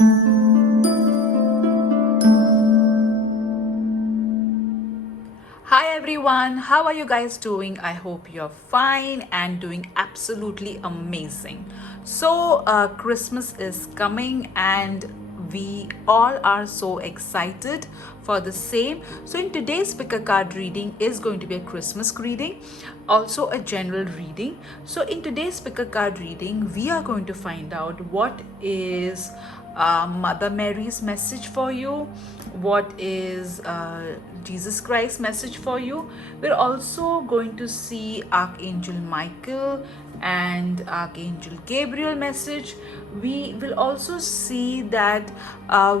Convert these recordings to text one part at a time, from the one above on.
Hi everyone, how are you guys doing? I hope you're fine and doing absolutely amazing. Christmas is coming and we all are so excited for the same. So, in today's pick a card reading is going to be a Christmas reading, also a general reading. So, in today's pick a card reading, we are going to find out what is Mother Mary's message for you, what is Jesus Christ's message for you. We're also going to see Archangel Michael and Archangel Gabriel message. We will also see that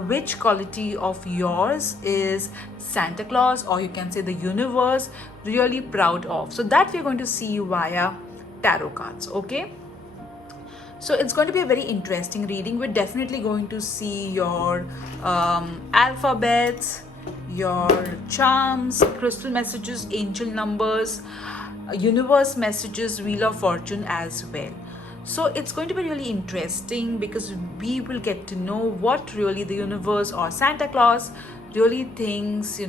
which quality of yours is Santa Claus, or you can say the universe, really proud of. So that we're going to see via tarot cards. Okay, so it's going to be a very interesting reading. We're definitely going to see your alphabets, your charms, crystal messages, angel numbers, universe messages, wheel of fortune as well. So it's going to be really interesting because we will get to know what really the universe or Santa Claus really thinks,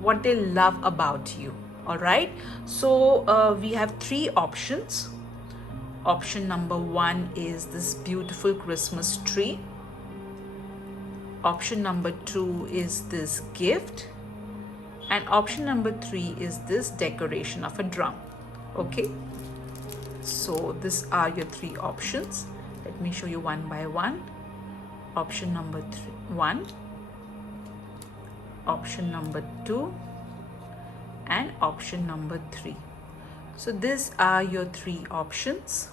what they love about you. All right. So we have three options. Option number one is this beautiful Christmas tree. Option number two is this gift. And option number three is this decoration of a drum. Okay, so these are your three options. Let me show you one by one. Option number one, option number two, and option number three. So these are your three options.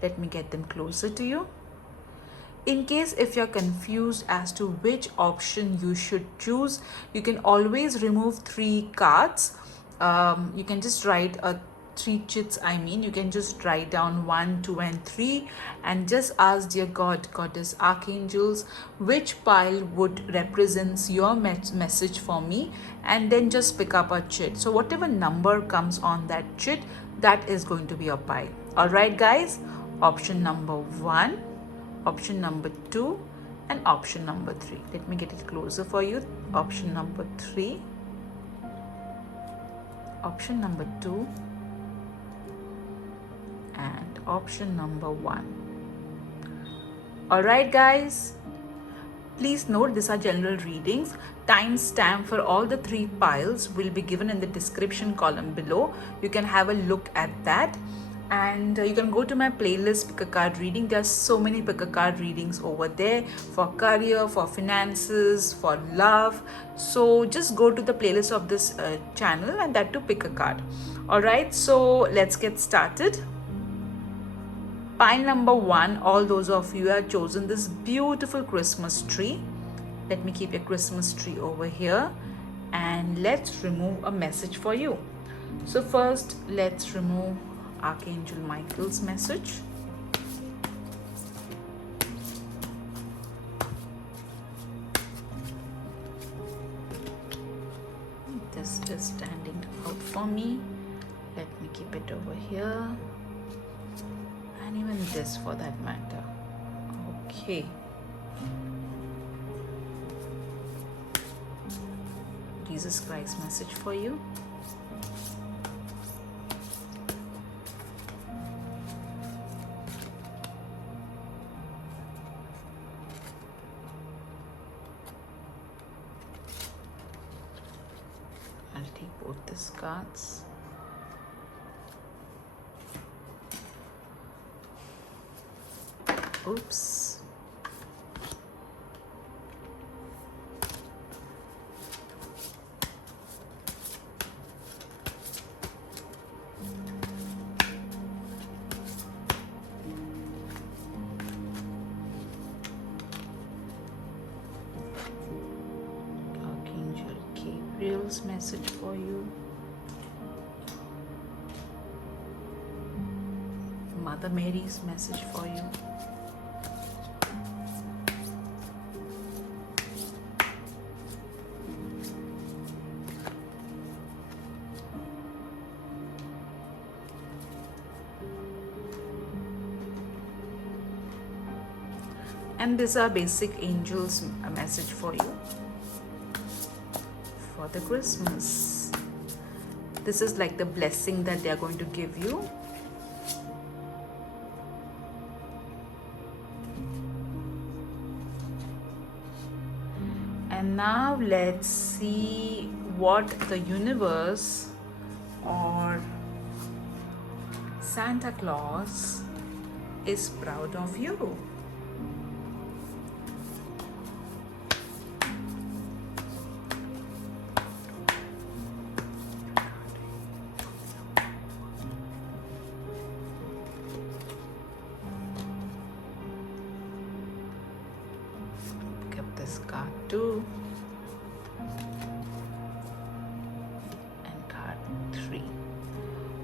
Let me get them closer to you. In case if you're confused as to which option you should choose, you can always remove three cards. You can just write three chits. You can just write down 1, 2, and 3 and just ask dear God, Goddess, Archangels, which pile would represents your message for me, and then just pick up a chit. So whatever number comes on that chit, that is going to be your pile. All right, guys. Option number one, option number two, and option number three. Let me get it closer for you. Option number three, option number two, and option number one. All right, guys. Please note these are general readings. Timestamp for all the three piles will be given in the description column below. You can have a look at that. And you can go to my playlist pick a card reading. There are so many pick a card readings over there for career, for finances, for love. So just go to the playlist of this channel and that to pick a card. All right, so let's get started. Pile number one, all those of you have chosen this beautiful Christmas tree. Let me keep your Christmas tree over here and let's remove a message for you. So first, let's remove Archangel Michael's message. This is standing out for me. Let me keep it over here. And even this for that matter. Okay. Jesus Christ message for you. I'll take both these cards. Oops. Archangel Gabriel's message for you. Mother Mary's message for you. And these are basic angels message for you for the Christmas. This is like the blessing that they are going to give you. And now let's see what the universe or Santa Claus is proud of you. Pick up this card too. And card 3.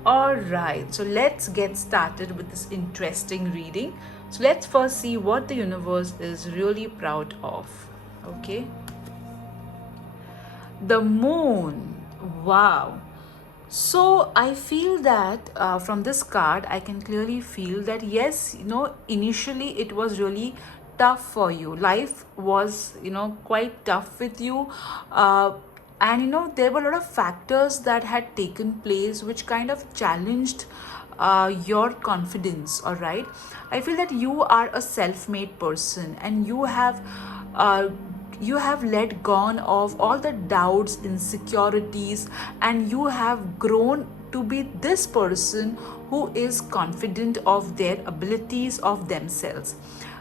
Alright, so let's get started with this interesting reading. So let's first see what the universe is really proud of. Okay. The moon. Wow. So I feel that from this card, I can clearly feel that yes, initially it was really tough for you. Life was, quite tough with you. And there were a lot of factors that had taken place which kind of challenged your confidence. All right, I feel that you are a self-made person, and you have let gone of all the doubts, insecurities, and you have grown to be this person who is confident of their abilities, of themselves.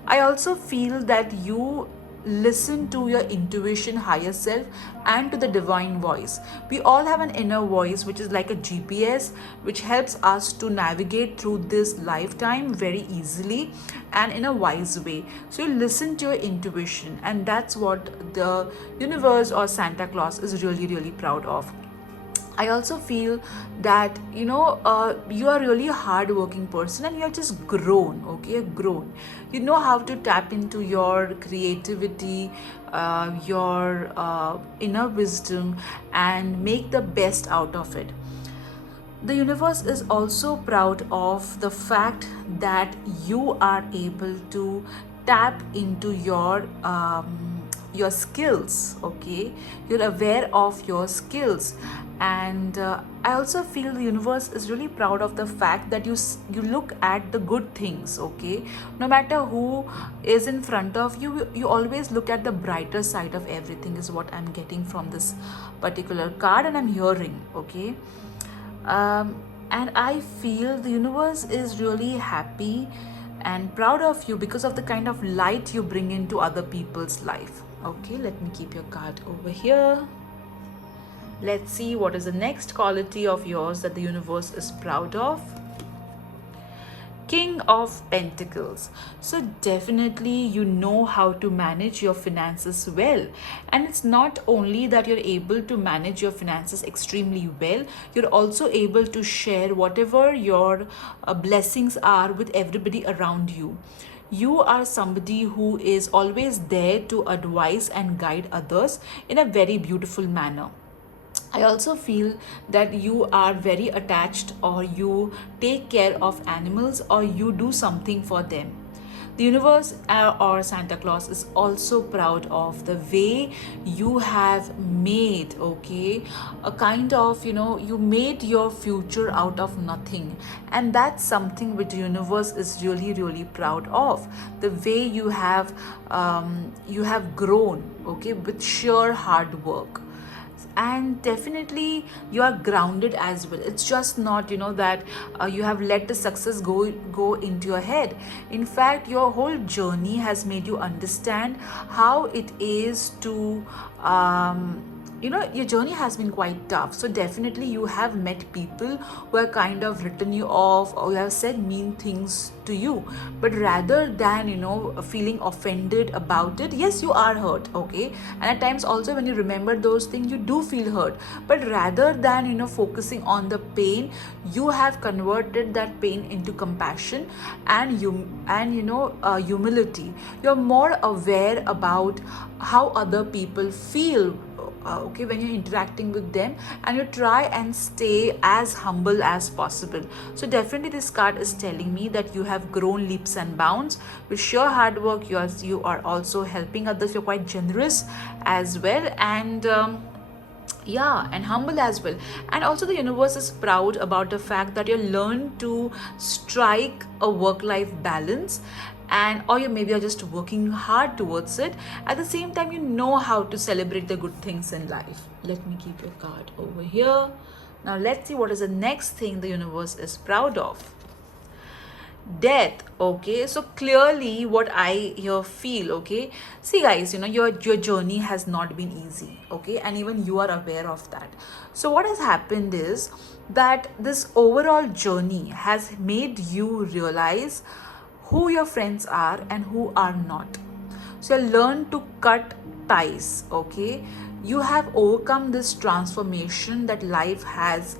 I also feel that you listen to your intuition, higher self, and to the divine voice. We all have an inner voice which is like a GPS, which helps us to navigate through this lifetime very easily and in a wise way. So you listen to your intuition, and that's what the universe or Santa Claus is really, really proud of. I also feel that you are really a hardworking person, and you have just grown. Okay, you've grown. You know how to tap into your creativity, your inner wisdom, and make the best out of it. The universe is also proud of the fact that you are able to tap into your skills. Okay, you're aware of your skills, and I also feel the universe is really proud of the fact that you look at the good things. Okay, no matter who is in front of you, you always look at the brighter side of everything, is what I'm getting from this particular card, and I'm hearing. Okay, and I feel the universe is really happy and proud of you because of the kind of light you bring into other people's life. Okay, let me keep your card over here. Let's see what is the next quality of yours that the universe is proud of. King of Pentacles. So definitely you know how to manage your finances well, and it's not only that you're able to manage your finances extremely well, you're also able to share whatever your blessings are with everybody around you. You are somebody who is always there to advise and guide others in a very beautiful manner. I also feel that you are very attached, or you take care of animals, or you do something for them. The universe or Santa Claus is also proud of the way you have made, okay, a kind of, you made your future out of nothing. And that's something which the universe is really, really proud of. The way you have grown, okay, with sheer hard work. And definitely you are grounded as well. It's just not that you have let the success go into your head. In fact, your whole journey has made you understand how it is to your journey has been quite tough. So definitely you have met people who have kind of written you off, or you have said mean things to you. But rather than feeling offended about it, yes, you are hurt. Okay, and at times also when you remember those things, you do feel hurt. But rather than focusing on the pain, you have converted that pain into compassion and humility. You're more aware about how other people feel okay, when you're interacting with them, and you try and stay as humble as possible. So definitely this card is telling me that you have grown leaps and bounds with sheer hard work. You are also helping others, you're quite generous as well, and yeah, and humble as well. And also the universe is proud about the fact that you learn to strike a work life balance, and or you maybe are just working hard towards it. At the same time, you know how to celebrate the good things in life. Let me keep your card over here. Now let's see what is the next thing the universe is proud of. Death. Okay, so clearly what I here feel, okay, see guys, your journey has not been easy, okay, and even you are aware of that. So what has happened is that this overall journey has made you realize who your friends are and who are not. So you learn to cut ties, okay. You have overcome this transformation that life has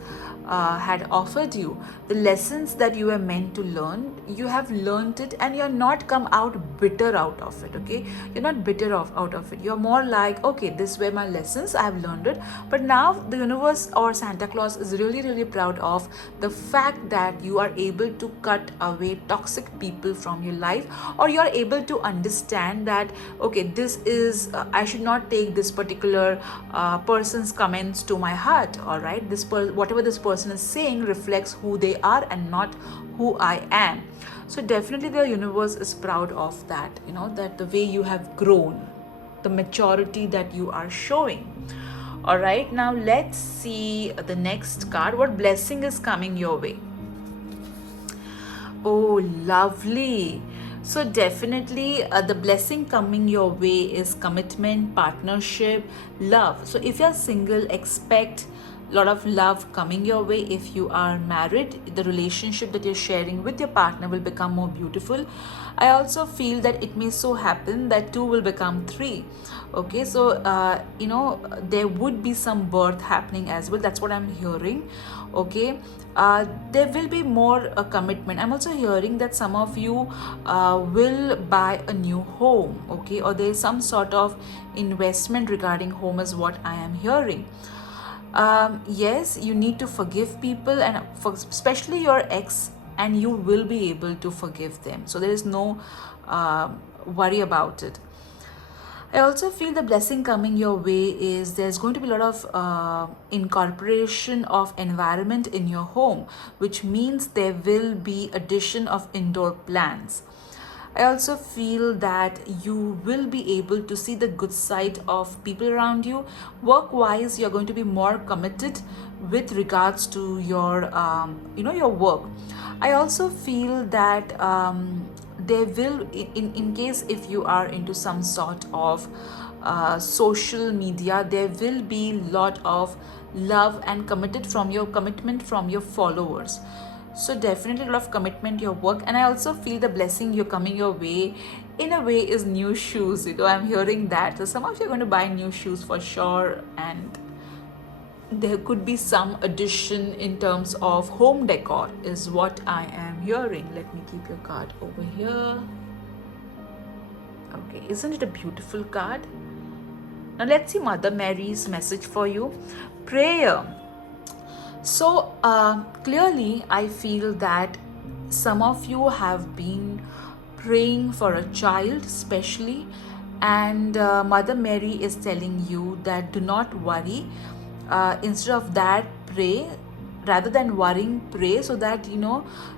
had offered you. The lessons that you were meant to learn, you have learned it, and you're not come out bitter out of it, okay. You're not bitter out of it. You're more like, okay, these were my lessons, I have learned it. But now the universe or Santa Claus is really, really proud of the fact that you are able to cut away toxic people from your life, or you're able to understand that, okay, this is I should not take this particular person's comments to my heart. All right, whatever this person is saying reflects who they are and not who I am. So definitely the universe is proud of that, that the way you have grown, the maturity that you are showing. All right, now let's see the next card. What blessing is coming your way? Oh, lovely. So definitely the blessing coming your way is commitment, partnership, love. So if you're single, expect a lot of love coming your way. If you are married, the relationship that you're sharing with your partner will become more beautiful. I also feel that it may so happen that two will become three. Okay, so there would be some birth happening as well. That's what I'm hearing. Okay, there will be more commitment. I'm also hearing that some of you will buy a new home. Okay, or there's some sort of investment regarding home is what I am hearing. Yes, you need to forgive people, and especially your ex, and you will be able to forgive them. So there is no worry about it. I also feel the blessing coming your way is there's going to be a lot of incorporation of environment in your home, which means there will be addition of indoor plants. I also feel that you will be able to see the good side of people around you. Work-wise, you're going to be more committed with regards to your work. I also feel that there will, in case if you are into some sort of social media, there will be lot of love and commitment from your followers. So definitely a lot of commitment your work. And I also feel the blessing you're coming your way in a way is new shoes. I'm hearing that, so some of you are going to buy new shoes for sure, and there could be some addition in terms of home decor is what I am hearing. Let me keep your card over here. Okay, isn't it a beautiful card? Now let's see Mother Mary's message for you. Prayer. So clearly I feel that some of you have been praying for a child especially, and Mother Mary is telling you that do not worry. Instead of that, pray. Rather than worrying, pray, so that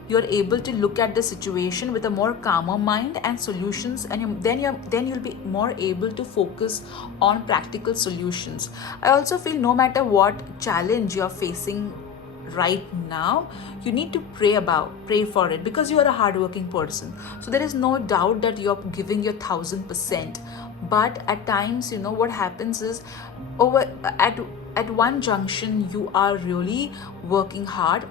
you're able to look at the situation with a more calmer mind and solutions, and then you'll be more able to focus on practical solutions. I also feel no matter what challenge you're facing right now, you need to pray for it, because you are a hardworking person. So there is no doubt that you're giving your 1000%. But at times, what happens is, at one junction you are really working hard,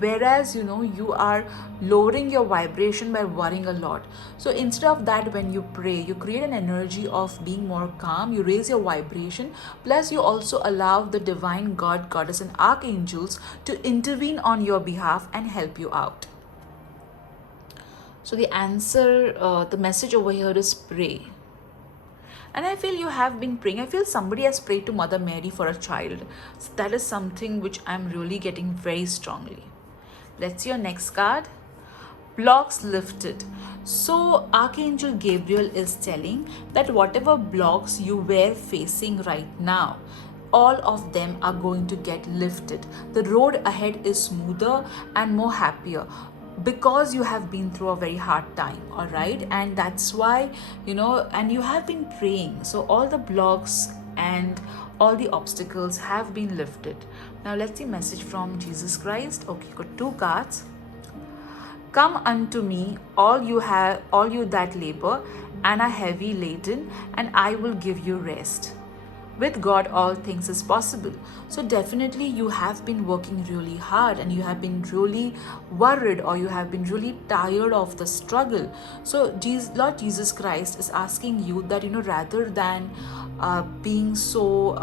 whereas you are lowering your vibration by worrying a lot. So instead of that, when you pray, you create an energy of being more calm, you raise your vibration, plus you also allow the divine God, goddess and archangels to intervene on your behalf and help you out. So the answer, the message over here is pray. And I feel you have been praying. I feel somebody has prayed to Mother Mary for a child. So that is something which I'm really getting very strongly. Let's see your next card. Blocks lifted. So Archangel Gabriel is telling that whatever blocks you were facing right now, all of them are going to get lifted. The road ahead is smoother and more happier because you have been through a very hard time, all right? And that's why, and you have been praying. So all the blocks and all the obstacles have been lifted. Now let's see message from Jesus Christ. Okay, got two cards. Come unto me, all you that labor and are heavy laden, and I will give you rest. With God, all things is possible. So definitely you have been working really hard and you have been really worried, or you have been really tired of the struggle. So Lord Jesus Christ is asking you that, rather than being so,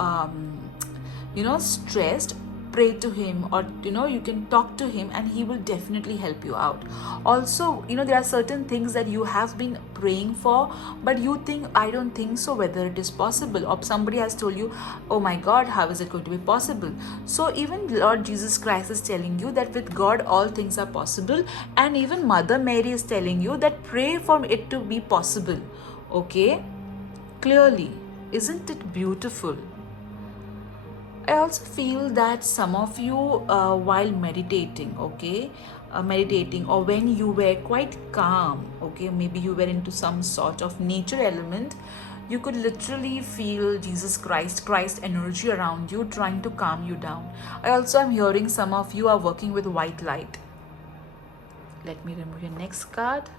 stressed, pray to him, or you can talk to him and he will definitely help you out. Also, there are certain things that you have been praying for, but you think, I don't think so whether it is possible, or somebody has told you, oh my God, how is it going to be possible? So even Lord Jesus Christ is telling you that with God all things are possible, and even Mother Mary is telling you that pray for it to be possible. Okay, clearly, isn't it beautiful? I also feel that some of you, while meditating, meditating, or when you were quite calm, maybe you were into some sort of nature element, you could literally feel Jesus Christ energy around you trying to calm you down. I also am hearing some of you are working with white light. Let me remove your next card.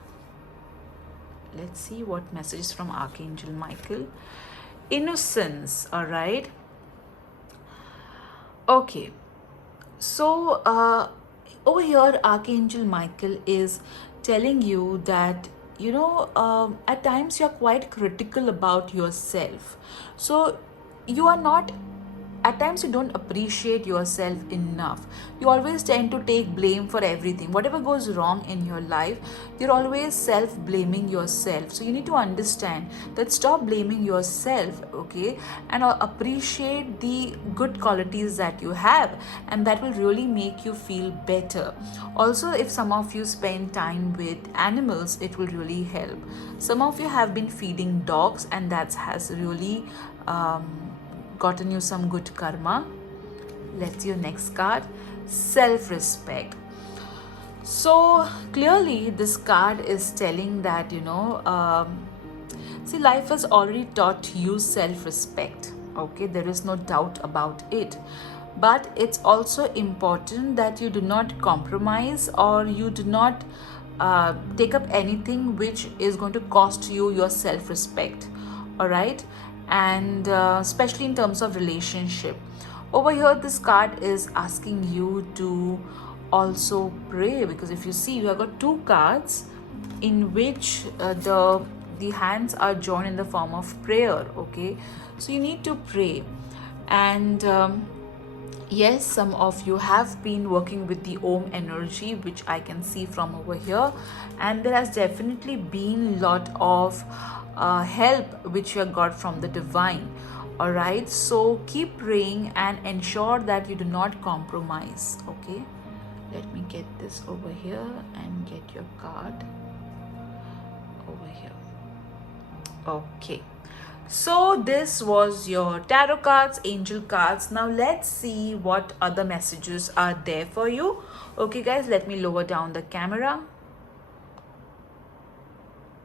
Let's see what message is from Archangel Michael. Innocence, all right. Okay, so over here Archangel Michael is telling you that at times you're quite critical about yourself. So you are not, at times you don't appreciate yourself enough. You always tend to take blame for everything. Whatever goes wrong in your life, you're always self-blaming yourself. So you need to understand that, stop blaming yourself, and appreciate the good qualities that you have, and that will really make you feel better. Also, if some of you spend time with animals, it will really help. Some of you have been feeding dogs, and that has really gotten you some good karma. Let's see your next card. Self-respect. So clearly this card is telling that see, life has already taught you self-respect. There is no doubt about it, but it's also important that you do not compromise, or you do not take up anything which is going to cost you your self-respect. All right, and especially in terms of relationship. Over here this card is asking you to also pray, because if you see, you have got two cards in which the hands are joined in the form of prayer. So you need to pray, and yes, some of you have been working with the Om energy, which I can see from over here, and there has definitely been a lot of help which you have got from the divine. All right, so keep praying and ensure that you do not compromise. Let me get this over here and get your card over here. Okay, so this was your tarot cards, angel cards. Now let's see what other messages are there for you. Okay guys, let me lower down the camera.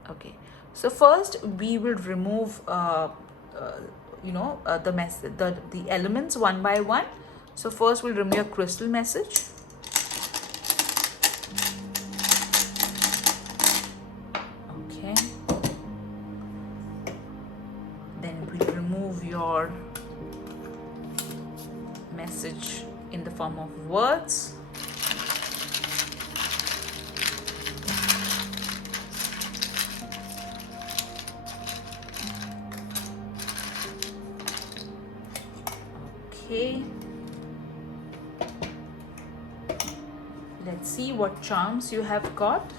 Okay, so first we will remove the elements one by one. So first we'll remove your crystal message. Okay, then we'll remove your message in the form of words. Okay, let's see what charms you have got.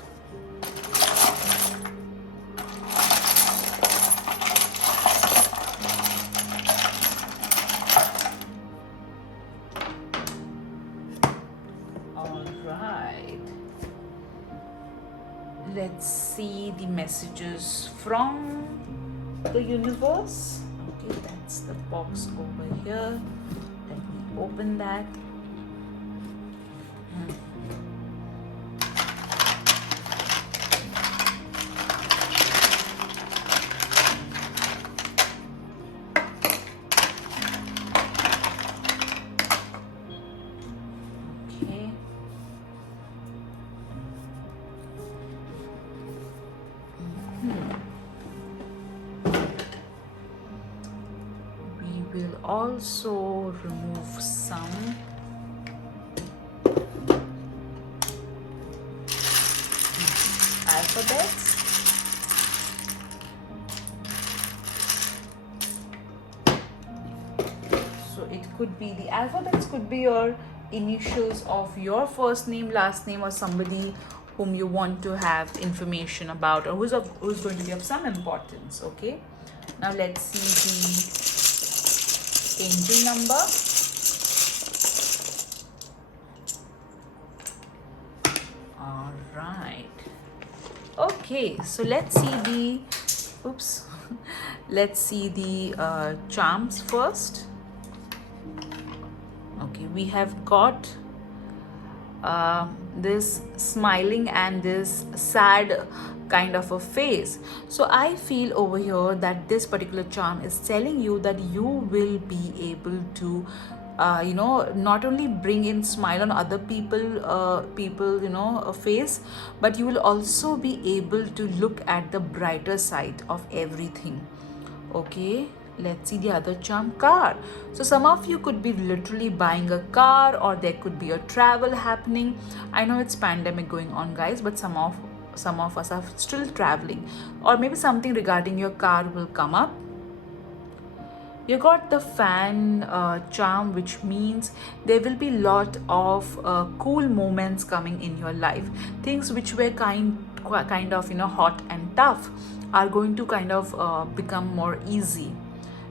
see the messages from the universe. Okay, that's the box over here. Let me open that. Okay. We will also remove some alphabets. So it could be, the alphabets could be your initials of your first name, last name, or somebody whom you want to have information about, or who's going to be of some importance. Okay, now let's see the angel number. All right. Okay, so let's see the let's see the charms first. Okay, we have got this smiling and this sad kind of a face. So I feel over here that this particular charm is telling you that you will be able to not only bring in smile on other people face, but you will also be able to look at the brighter side of everything. Okay, let's see the other charm, car. So some of you could be literally buying a car, or there could be a travel happening. I know it's pandemic going on, guys, but some of us are still traveling, or maybe something regarding your car will come up. You got the fan charm, which means there will be lot of cool moments coming in your life. Things which were kind of hot and tough are going to kind of become more easy.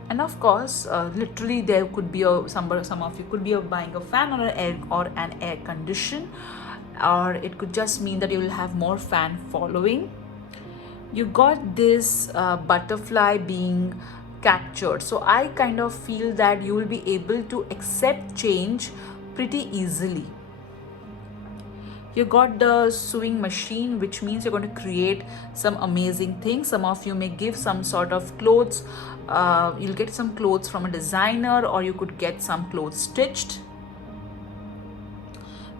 And of course, literally there could be some of you could be buying a fan or an air condition, or it could just mean that you will have more fan following. You got this butterfly being captured, so I kind of feel that you will be able to accept change pretty easily. You got the sewing machine, which means you're going to create some amazing things. Some of you may give some sort of clothes. You'll get some clothes from a designer, or you could get some clothes stitched.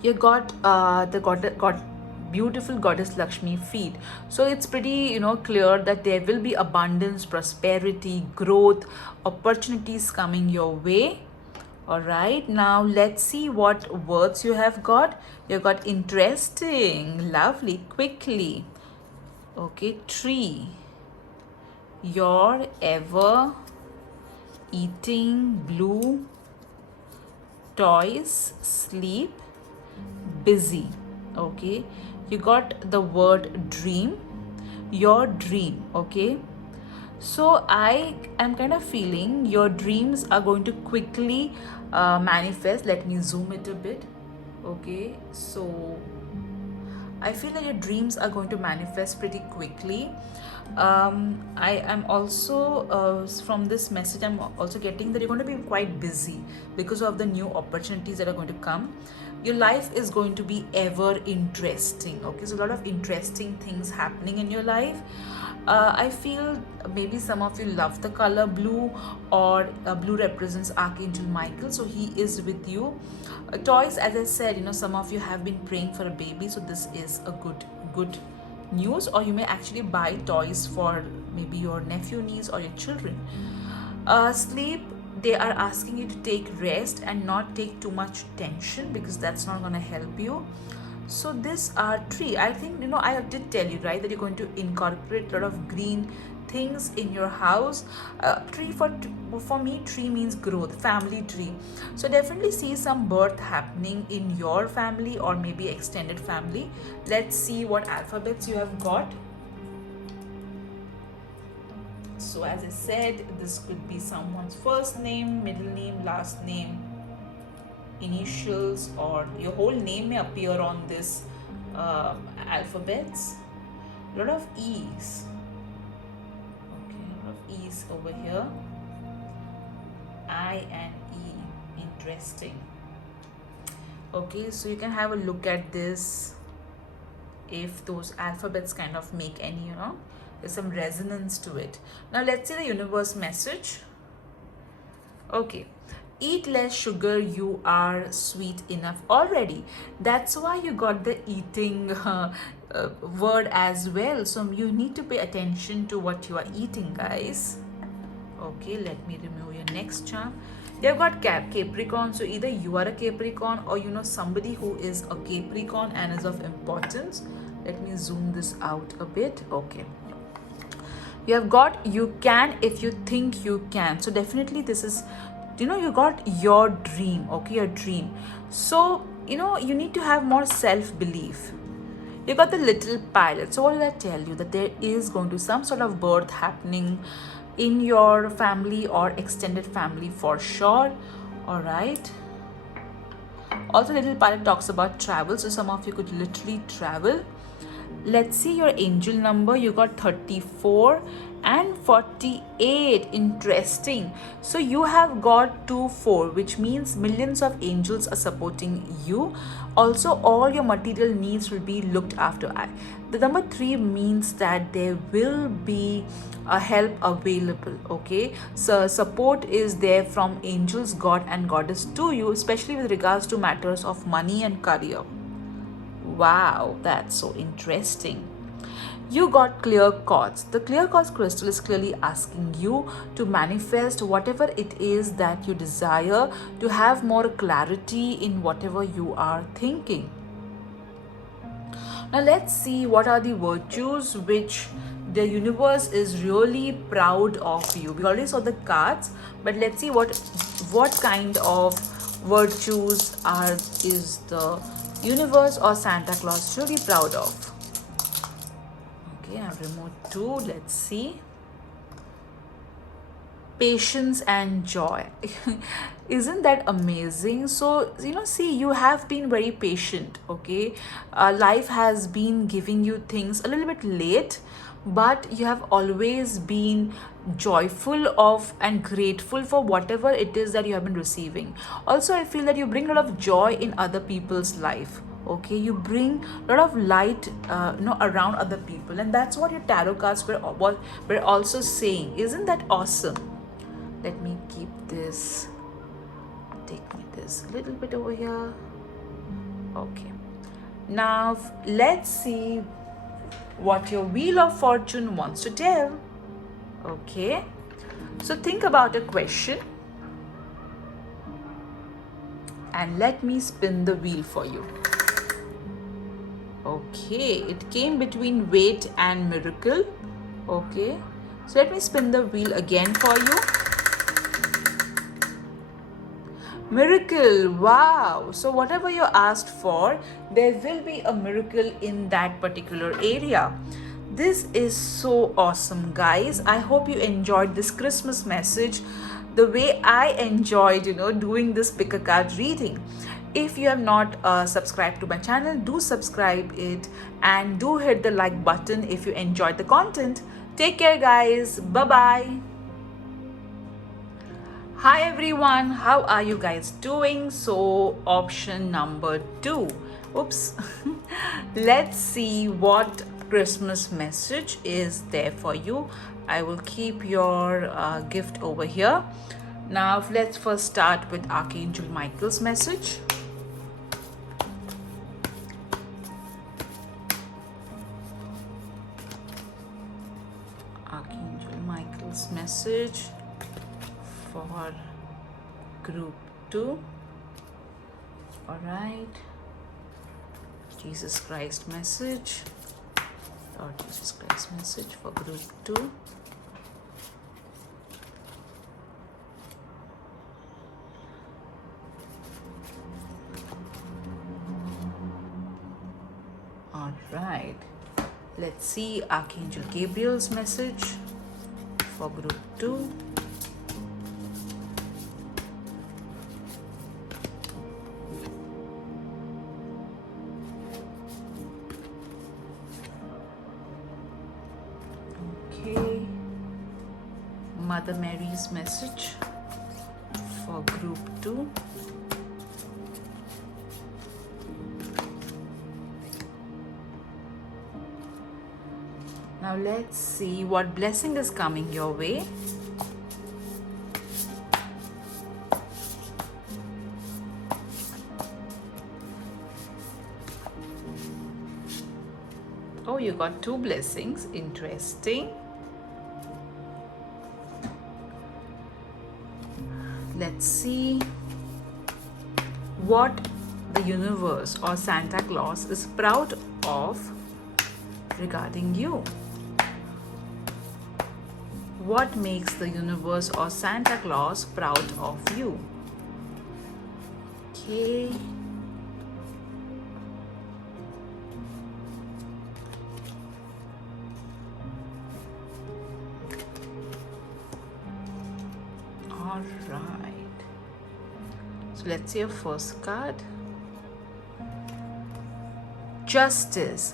You got got beautiful goddess Lakshmi feet. So it's pretty clear that there will be abundance, prosperity, growth, opportunities coming your way. All right, now let's see what words you have got. You got interesting, lovely, quickly. Okay, tree. You're ever eating, blue. Toys, sleep, busy. Okay, you got the word dream, your dream. Okay, so I am kind of feeling your dreams are going to quickly manifest. Let me zoom it a bit. Okay, so I feel that your dreams are going to manifest pretty quickly. I am also from this message, I'm also getting that you're going to be quite busy because of the new opportunities that are going to come. Your life is going to be ever interesting. Okay, so a lot of interesting things happening in your life. I feel maybe some of you love the color blue, or blue represents Archangel Michael, so he is with you. Toys, as I said, some of you have been praying for a baby, so this is a good news. Or you may actually buy toys for maybe your nephew, niece, or your children. Sleep, they are asking you to take rest and not take too much tension, because that's not going to help you. So this tree, I think I did tell you, right, that you're going to incorporate a lot of green things in your house. Tree, for me, tree means growth, family tree. So definitely see some birth happening in your family, or maybe extended family. Let's see what alphabets you have got. So as I said, this could be someone's first name, middle name, last name, initials, or your whole name may appear on this alphabets. A lot of E's. Okay, a lot of E's over here. I and E. Interesting. Okay, so you can have a look at this if those alphabets kind of make any, there's some resonance to it. Now let's see the universe message. Okay, eat less sugar, you are sweet enough already. That's why you got the eating word as well. So you need to pay attention to what you are eating, guys. Okay, let me remove your next charm. You've got Capricorn, so either you are a Capricorn or somebody who is a Capricorn and is of importance. Let me zoom this out a bit. Okay, you have got you can if you think you can. So definitely this is, you got your dream. Okay, your dream. So you need to have more self-belief. You got the little pilot. So what did I tell you? That there is going to be some sort of birth happening in your family or extended family for sure. All right. Also, little pilot talks about travel. So some of you could literally travel. Let's see your angel number. You got 34 and 48. Interesting. So you have got 2-4, which means millions of angels are supporting you. Also, all your material needs will be looked after. The number 3 means that there will be a help available. Okay, so support is there from angels, God and goddess to you, especially with regards to matters of money and career. Wow, that's so interesting. You got clear quartz. The clear quartz crystal is clearly asking you to manifest whatever it is that you desire, to have more clarity in whatever you are thinking. Now let's see what are the virtues which the universe is really proud of you. We already saw the cards, but let's see what kind of virtues is the universe or Santa Claus really proud of. Okay, I've removed 2. Let's see. Patience and joy. Isn't that amazing? So see, you have been very patient. Okay, life has been giving you things a little bit late, but you have always been joyful of and grateful for whatever it is that you have been receiving. Also, I feel that you bring a lot of joy in other people's life. Okay, you bring a lot of light around other people, and that's what your tarot cards were also saying. Isn't that awesome? Let me keep this, take me this a little bit over here. Okay, now let's see what your Wheel of Fortune wants to tell. Okay, so think about a question and let me spin the wheel for you. Okay, it came between wait and miracle. Okay, so let me spin the wheel again for you. Miracle. Wow. So whatever you asked for, there will be a miracle in that particular area. This is so awesome, guys. I hope you enjoyed this Christmas message the way I enjoyed, doing this pick a card reading. If you have not subscribed to my channel, do subscribe it and do hit the like button if you enjoyed the content. Take care, guys. Bye-bye. Hi everyone, how are you guys doing? So option number 2. Oops. Let's see what Christmas message is there for you. I will keep your gift over here. Now let's first start with Archangel Michael's message. Archangel Michael's message for group 2. All right. Jesus Christ message. Lord Jesus Christ message for group 2. All right. Let's see Archangel Gabriel's message for group 2. Mother Mary's message for group 2. Now let's see what blessing is coming your way. Oh, you got 2 blessings. Interesting. Let's see what the universe or Santa Claus is proud of regarding you. What makes the universe or Santa Claus proud of you? Okay. All right. So let's see your first card. Justice.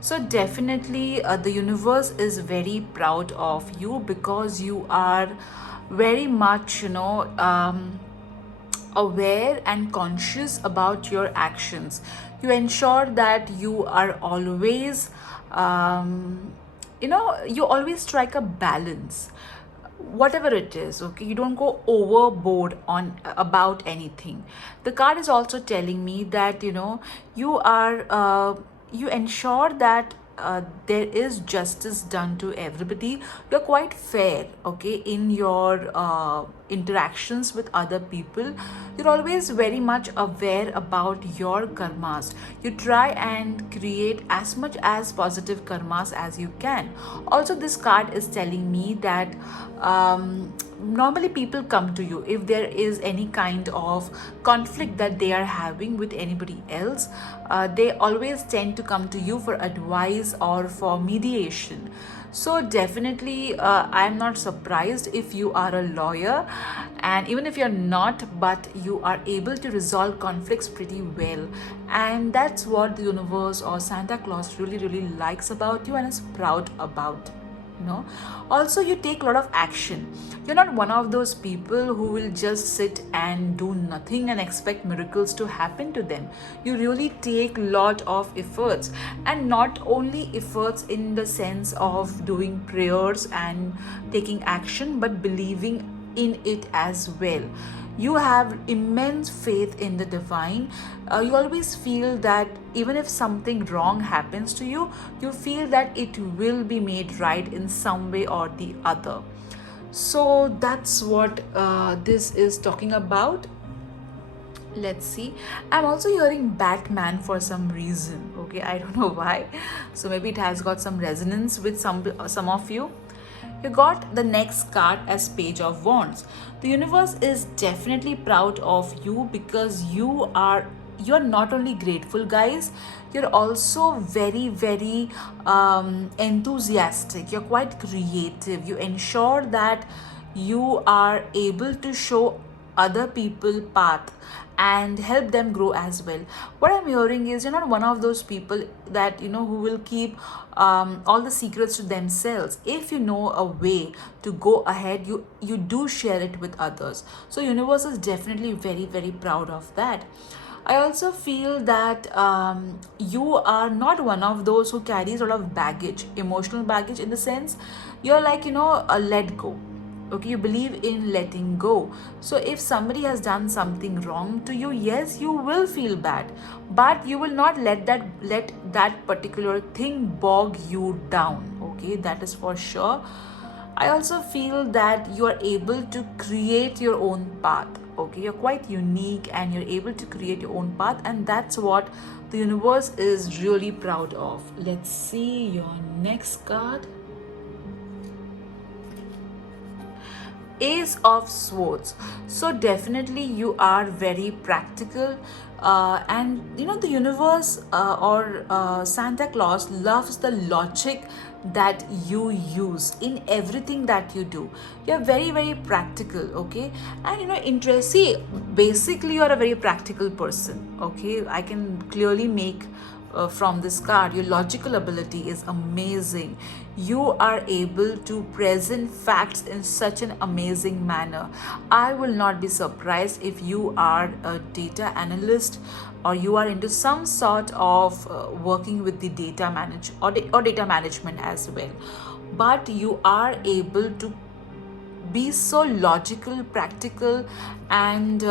So definitely the universe is very proud of you because you are very much, aware and conscious about your actions. You ensure that you are always, you always strike a balance, whatever it is. Okay, you don't go overboard on about anything. The card is also telling me that you are you ensure that there is justice done to everybody. You're quite fair, okay, in your interactions with other people. You're always very much aware about your karmas. You try and create as much as positive karmas as you can. Also, this card is telling me that normally people come to you if there is any kind of conflict that they are having with anybody else. They always tend to come to you for advice or for mediation. So definitely I'm not surprised if you are a lawyer, and even if you're not, but you are able to resolve conflicts pretty well, and that's what the universe or Santa Claus really likes about you and is proud about. Also, you take a lot of action. You're not one of those people who will just sit and do nothing and expect miracles to happen to them. You really take a lot of efforts, and not only efforts in the sense of doing prayers and taking action, but believing in it as well. You have immense faith in the divine. You always feel that even if something wrong happens to you, you feel that it will be made right in some way or the other. So that's what this is talking about. Let's see. I'm also hearing Batman for some reason. Okay, I don't know why. So maybe it has got some resonance with some of you. You got the next card as Page of Wands. The universe is definitely proud of you because you're not only grateful, guys, you're also very enthusiastic. You're quite creative. You ensure that you are able to show other people path and help them grow as well. What I'm hearing is you're not one of those people that who will keep all the secrets to themselves. If you know a way to go ahead, you do share it with others. So universe is definitely very proud of that. I also feel that you are not one of those who carries a lot of baggage, emotional baggage, in the sense you're like a let go. Okay, you believe in letting go. So if somebody has done something wrong to you, yes, you will feel bad, but you will not let that particular thing bog you down. Okay, that is for sure. I also feel that you are able to create your own path. Okay, you're quite unique and you're able to create your own path, and that's what the universe is really proud of. Let's see your next card. Ace of Swords. So definitely you are very practical, and the universe or Santa Claus loves the logic that you use in everything that you do. You're very practical, okay, and see, basically you're a very practical person. Okay, I can clearly make from this card. Your logical ability is amazing. You are able to present facts in such an amazing manner. I will not be surprised if you are a data analyst, or you are into some sort of working with the data manage or data management as well, but you are able to be so logical, practical, and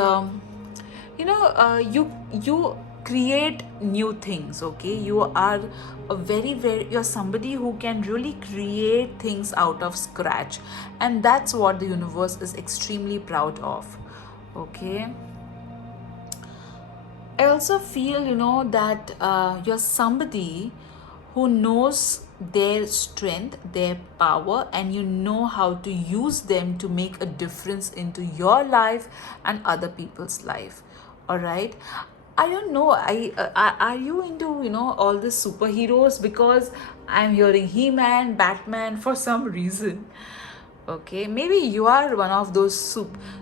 you create new things. Okay, you are a very you're somebody who can really create things out of scratch, and that's what the universe is extremely proud of. Okay, I also feel, that you're somebody who knows their strength, their power, and you know how to use them to make a difference into your life and other people's life. All right. I don't know. Are you into all the superheroes? Because I'm hearing He-Man, Batman for some reason. Okay, maybe you are one of those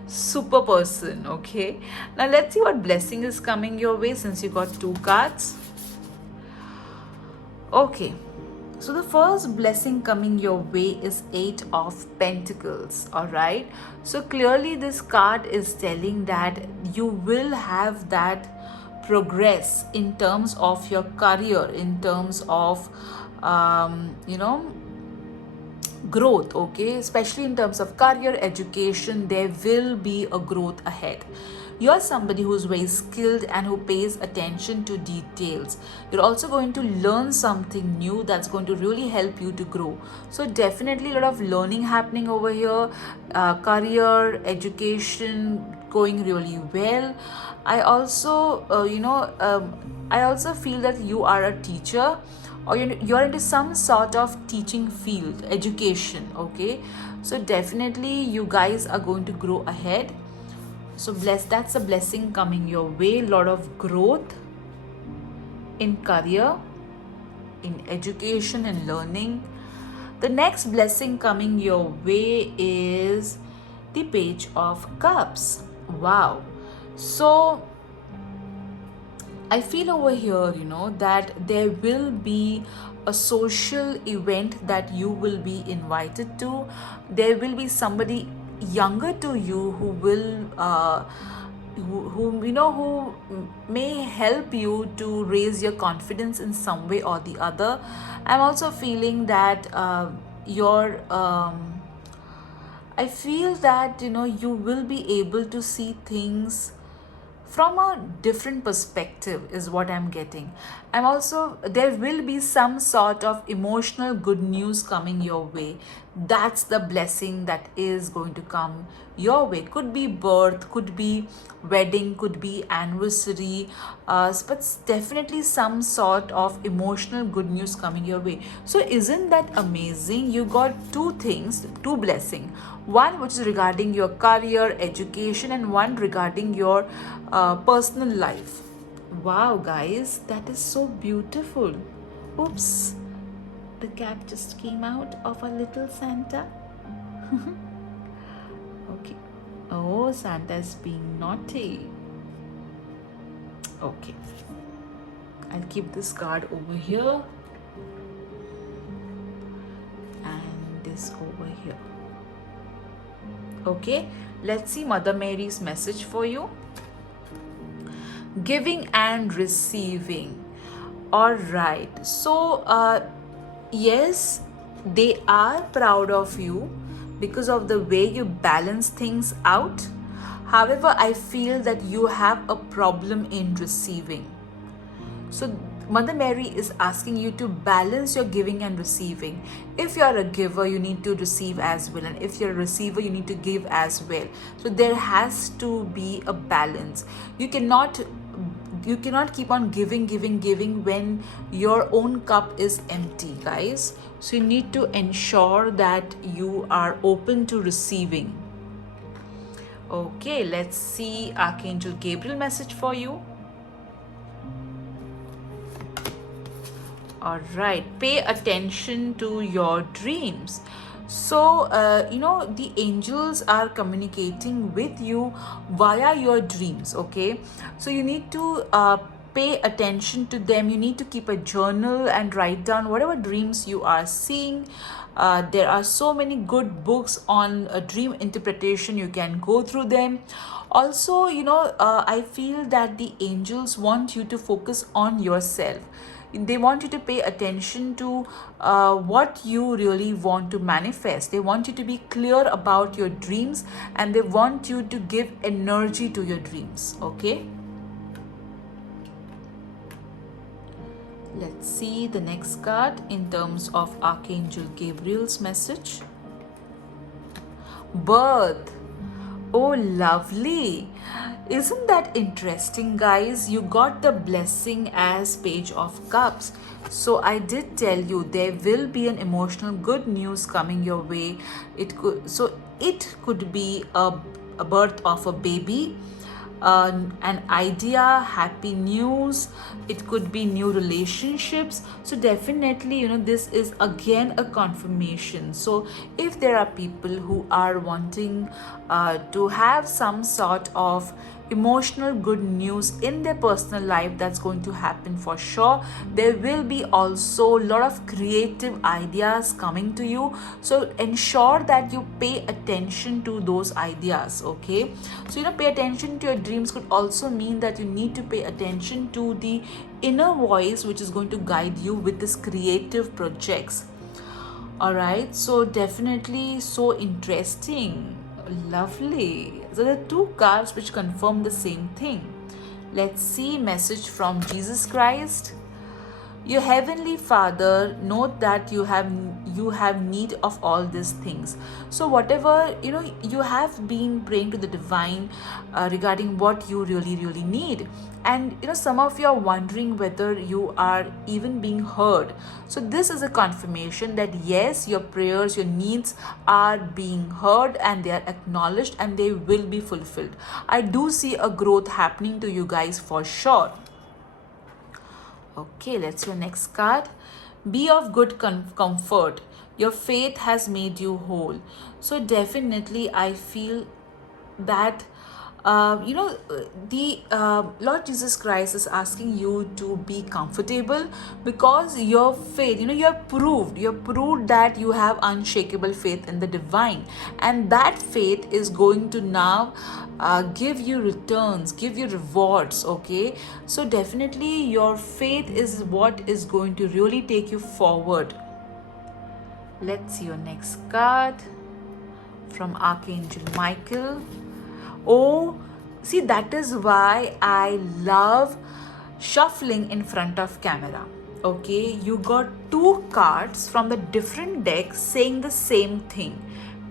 super person. Okay, now let's see what blessing is coming your way since you got two cards. Okay, so the first blessing coming your way is Eight of Pentacles. All right, so clearly this card is telling that you will have that progress in terms of your career, in terms of growth. Okay, especially in terms of career, education, there will be a growth ahead. You're somebody who's very skilled and who pays attention to details. You're also going to learn something new that's going to really help you to grow. So definitely a lot of learning happening over here. Career, education going really well. I also I also feel that you are a teacher, or you're into some sort of teaching field, education. Okay, so definitely you guys are going to grow ahead. So that's a blessing coming your way. Lot of growth in career, in education and learning. The next blessing coming your way is the Page of Cups. Wow. So I feel over here, that there will be a social event that you will be invited to. There will be somebody younger to you who will who may help you to raise your confidence in some way or the other. I'm also feeling that your I feel that you will be able to see things from a different perspective is what I'm getting. I'm also, there will be some sort of emotional good news coming your way. That's the blessing that is going to come your way. Could be birth, could be wedding, could be anniversary, but definitely some sort of emotional good news coming your way. So isn't that amazing? You got two things, two blessing. One which is regarding your career, education, and one regarding your personal life. Wow, guys, that is so beautiful. Oops, the cat just came out of a little Santa. Okay. Oh, Santa's being naughty. Okay. I'll keep this card over here and this over here. Okay, let's see Mother Mary's message for you. Giving and receiving. All right, so yes, they are proud of you because of the way you balance things out. However, I feel that you have a problem in receiving. So Mother Mary is asking you to balance your giving and receiving. If you're a giver, you need to receive as well, and if you're a receiver, you need to give as well. So there has to be a balance. You cannot keep on giving when your own cup is empty, guys. So you need to ensure that you are open to receiving. Okay, let's see Archangel Gabriel message for you. All right, pay attention to your dreams. So, the angels are communicating with you via your dreams. Okay, so you need to pay attention to them. You need to keep a journal and write down whatever dreams you are seeing. There are so many good books on dream interpretation. You can go through them. Also, I feel that the angels want you to focus on yourself. They want you to pay attention to what you really want to manifest. They want you to be clear about your dreams, and they want you to give energy to your dreams. Okay, let's see the next card in terms of Archangel Gabriel's message. Birth. Oh, lovely. Isn't that interesting, guys? You got the blessing as Page of Cups. So I did tell you there will be an emotional good news coming your way. It could be a birth of a baby, an idea, happy news. It could be new relationships. So definitely, this is again a confirmation. So if there are people who are wanting to have some sort of emotional good news in their personal life, that's going to happen for sure. There will be also a lot of creative ideas coming to you, so ensure that you pay attention to those ideas. Okay, so pay attention to your dreams could also mean that you need to pay attention to the inner voice which is going to guide you with this creative projects. All right, so definitely so interesting. Lovely. So there are two cards which confirm the same thing. Let's see message from Jesus Christ. Your heavenly Father, note that you have need of all these things. So whatever you have been praying to the divine regarding what you really need, and some of you are wondering whether you are even being heard. So this is a confirmation that yes, your prayers, your needs are being heard, and they are acknowledged, and they will be fulfilled. I do see a growth happening to you guys for sure. Okay, let's see your next card. Be of good comfort. Your faith has made you whole. So definitely, I feel that the Lord Jesus Christ is asking you to be comfortable, because your faith, you have proved that you have unshakable faith in the divine, and that faith is going to now give you returns, give you rewards. Okay, so definitely your faith is what is going to really take you forward. Let's see your next card from Archangel Michael. Oh, see, that is why I love shuffling in front of camera. Okay, you got two cards from the different decks saying the same thing.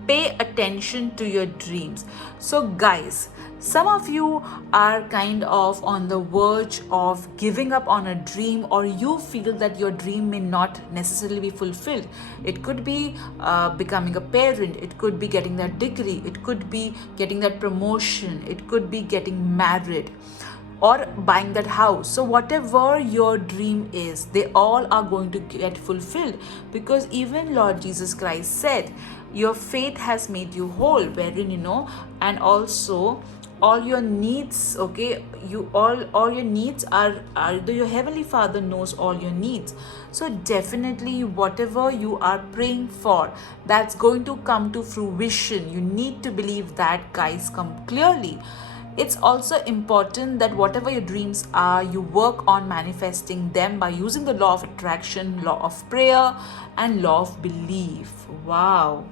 Pay attention to your dreams. So guys, some of you are kind of on the verge of giving up on a dream, or you feel that your dream may not necessarily be fulfilled. It could be becoming a parent, it could be getting that degree, it could be getting that promotion, it could be getting married, or buying that house. So whatever your dream is, they all are going to get fulfilled, because even Lord Jesus Christ said your faith has made you whole, wherein and also all your needs. Okay, all your needs are your heavenly Father knows all your needs. So definitely whatever you are praying for, that's going to come to fruition. You need to believe that, guys, come clearly. It's also important that whatever your dreams are, you work on manifesting them by using the law of attraction, law of prayer, and law of belief. Wow.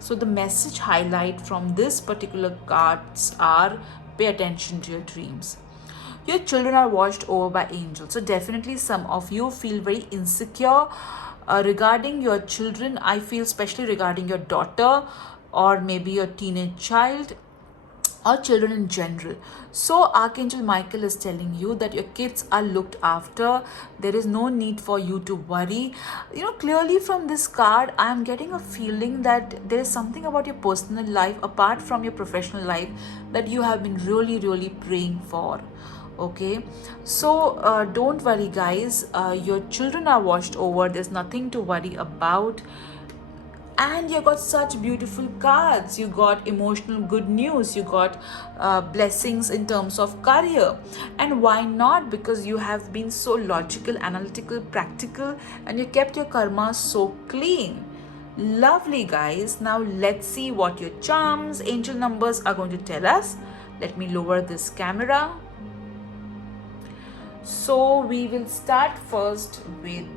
So the message highlight from this particular cards are: pay attention to your dreams. Your children are watched over by angels. So definitely some of you feel very insecure regarding your children. I feel especially regarding your daughter, or maybe your teenage child, or children in general. So Archangel Michael is telling you that your kids are looked after. There is no need for you to worry. Clearly from this card, I am getting a feeling that there is something about your personal life apart from your professional life that you have been really praying for. Okay, so don't worry, guys. Your children are watched over. There's nothing to worry about. And you got such beautiful cards. You got emotional good news. You got blessings in terms of career. And why not? Because you have been so logical, analytical, practical, and you kept your karma so clean. Lovely, guys. Now let's see what your charms, angel numbers are going to tell us. Let me lower this camera. So we will start first with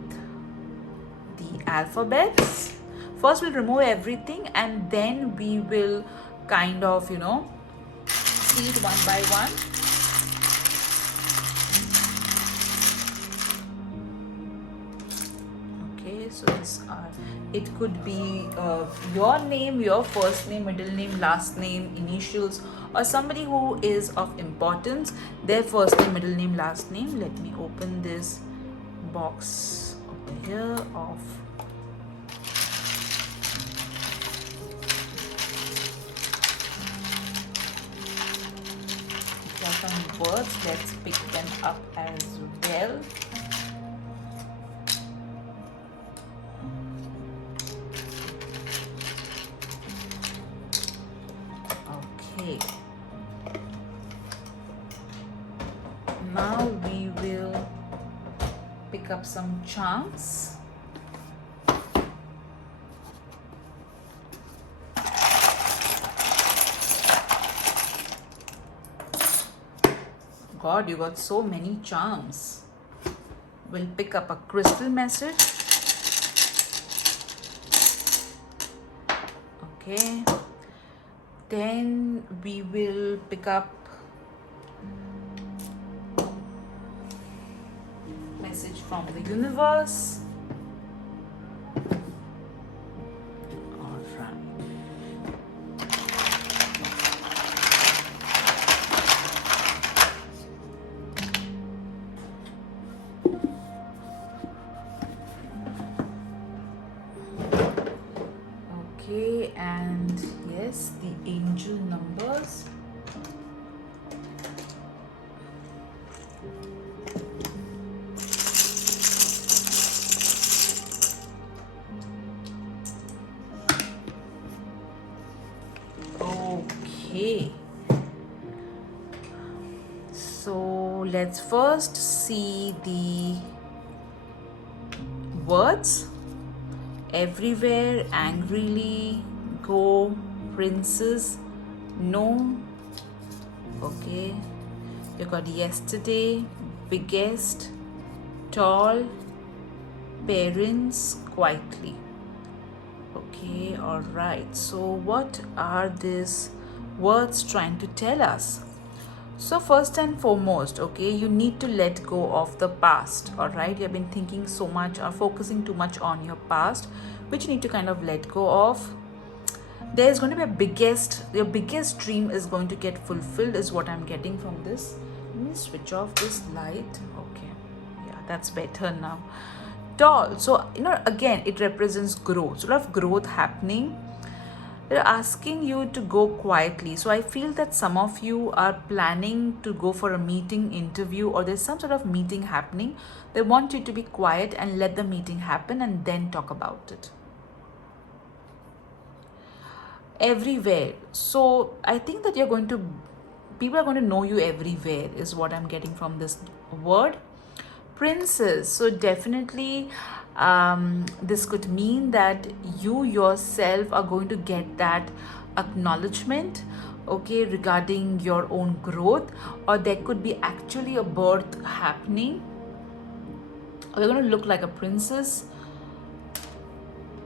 the alphabets. First we'll remove everything and then we will kind of, see it one by one. Okay, so it could be your name, your first name, middle name, last name, initials, or somebody who is of importance, their first name, middle name, last name. Let me open this box over here of some words. Let's pick them up as well. Okay, now we will pick up some charms. God, you got so many charms. We'll pick up a crystal message. Okay. Then we will pick up message from the universe. Okay, and yes, the angel numbers. Okay, so let's first see the words. Everywhere, angrily, go, princess, no. Okay, you got yesterday, biggest, tall, parents, quietly. Okay, all right, so what are these words trying to tell us? So first and foremost, okay, you need to let go of the past. All right, you have been thinking so much or focusing too much on your past, which you need to kind of let go of. There's going to be your biggest dream is going to get fulfilled, is what I'm getting from this. Let me switch off this light. Okay, yeah, that's better now. Tall, so again, it represents growth. So a lot of growth happening. They're asking you to go quietly. So I feel that some of you are planning to go for a meeting, interview, or there's some sort of meeting happening. They want you to be quiet and let the meeting happen and then talk about it. Everywhere. So I think that people are going to know you everywhere, is what I'm getting from this word. Princess. So definitely this could mean that you yourself are going to get that acknowledgement, okay, regarding your own growth, or there could be actually a birth happening. You're going to look like a princess.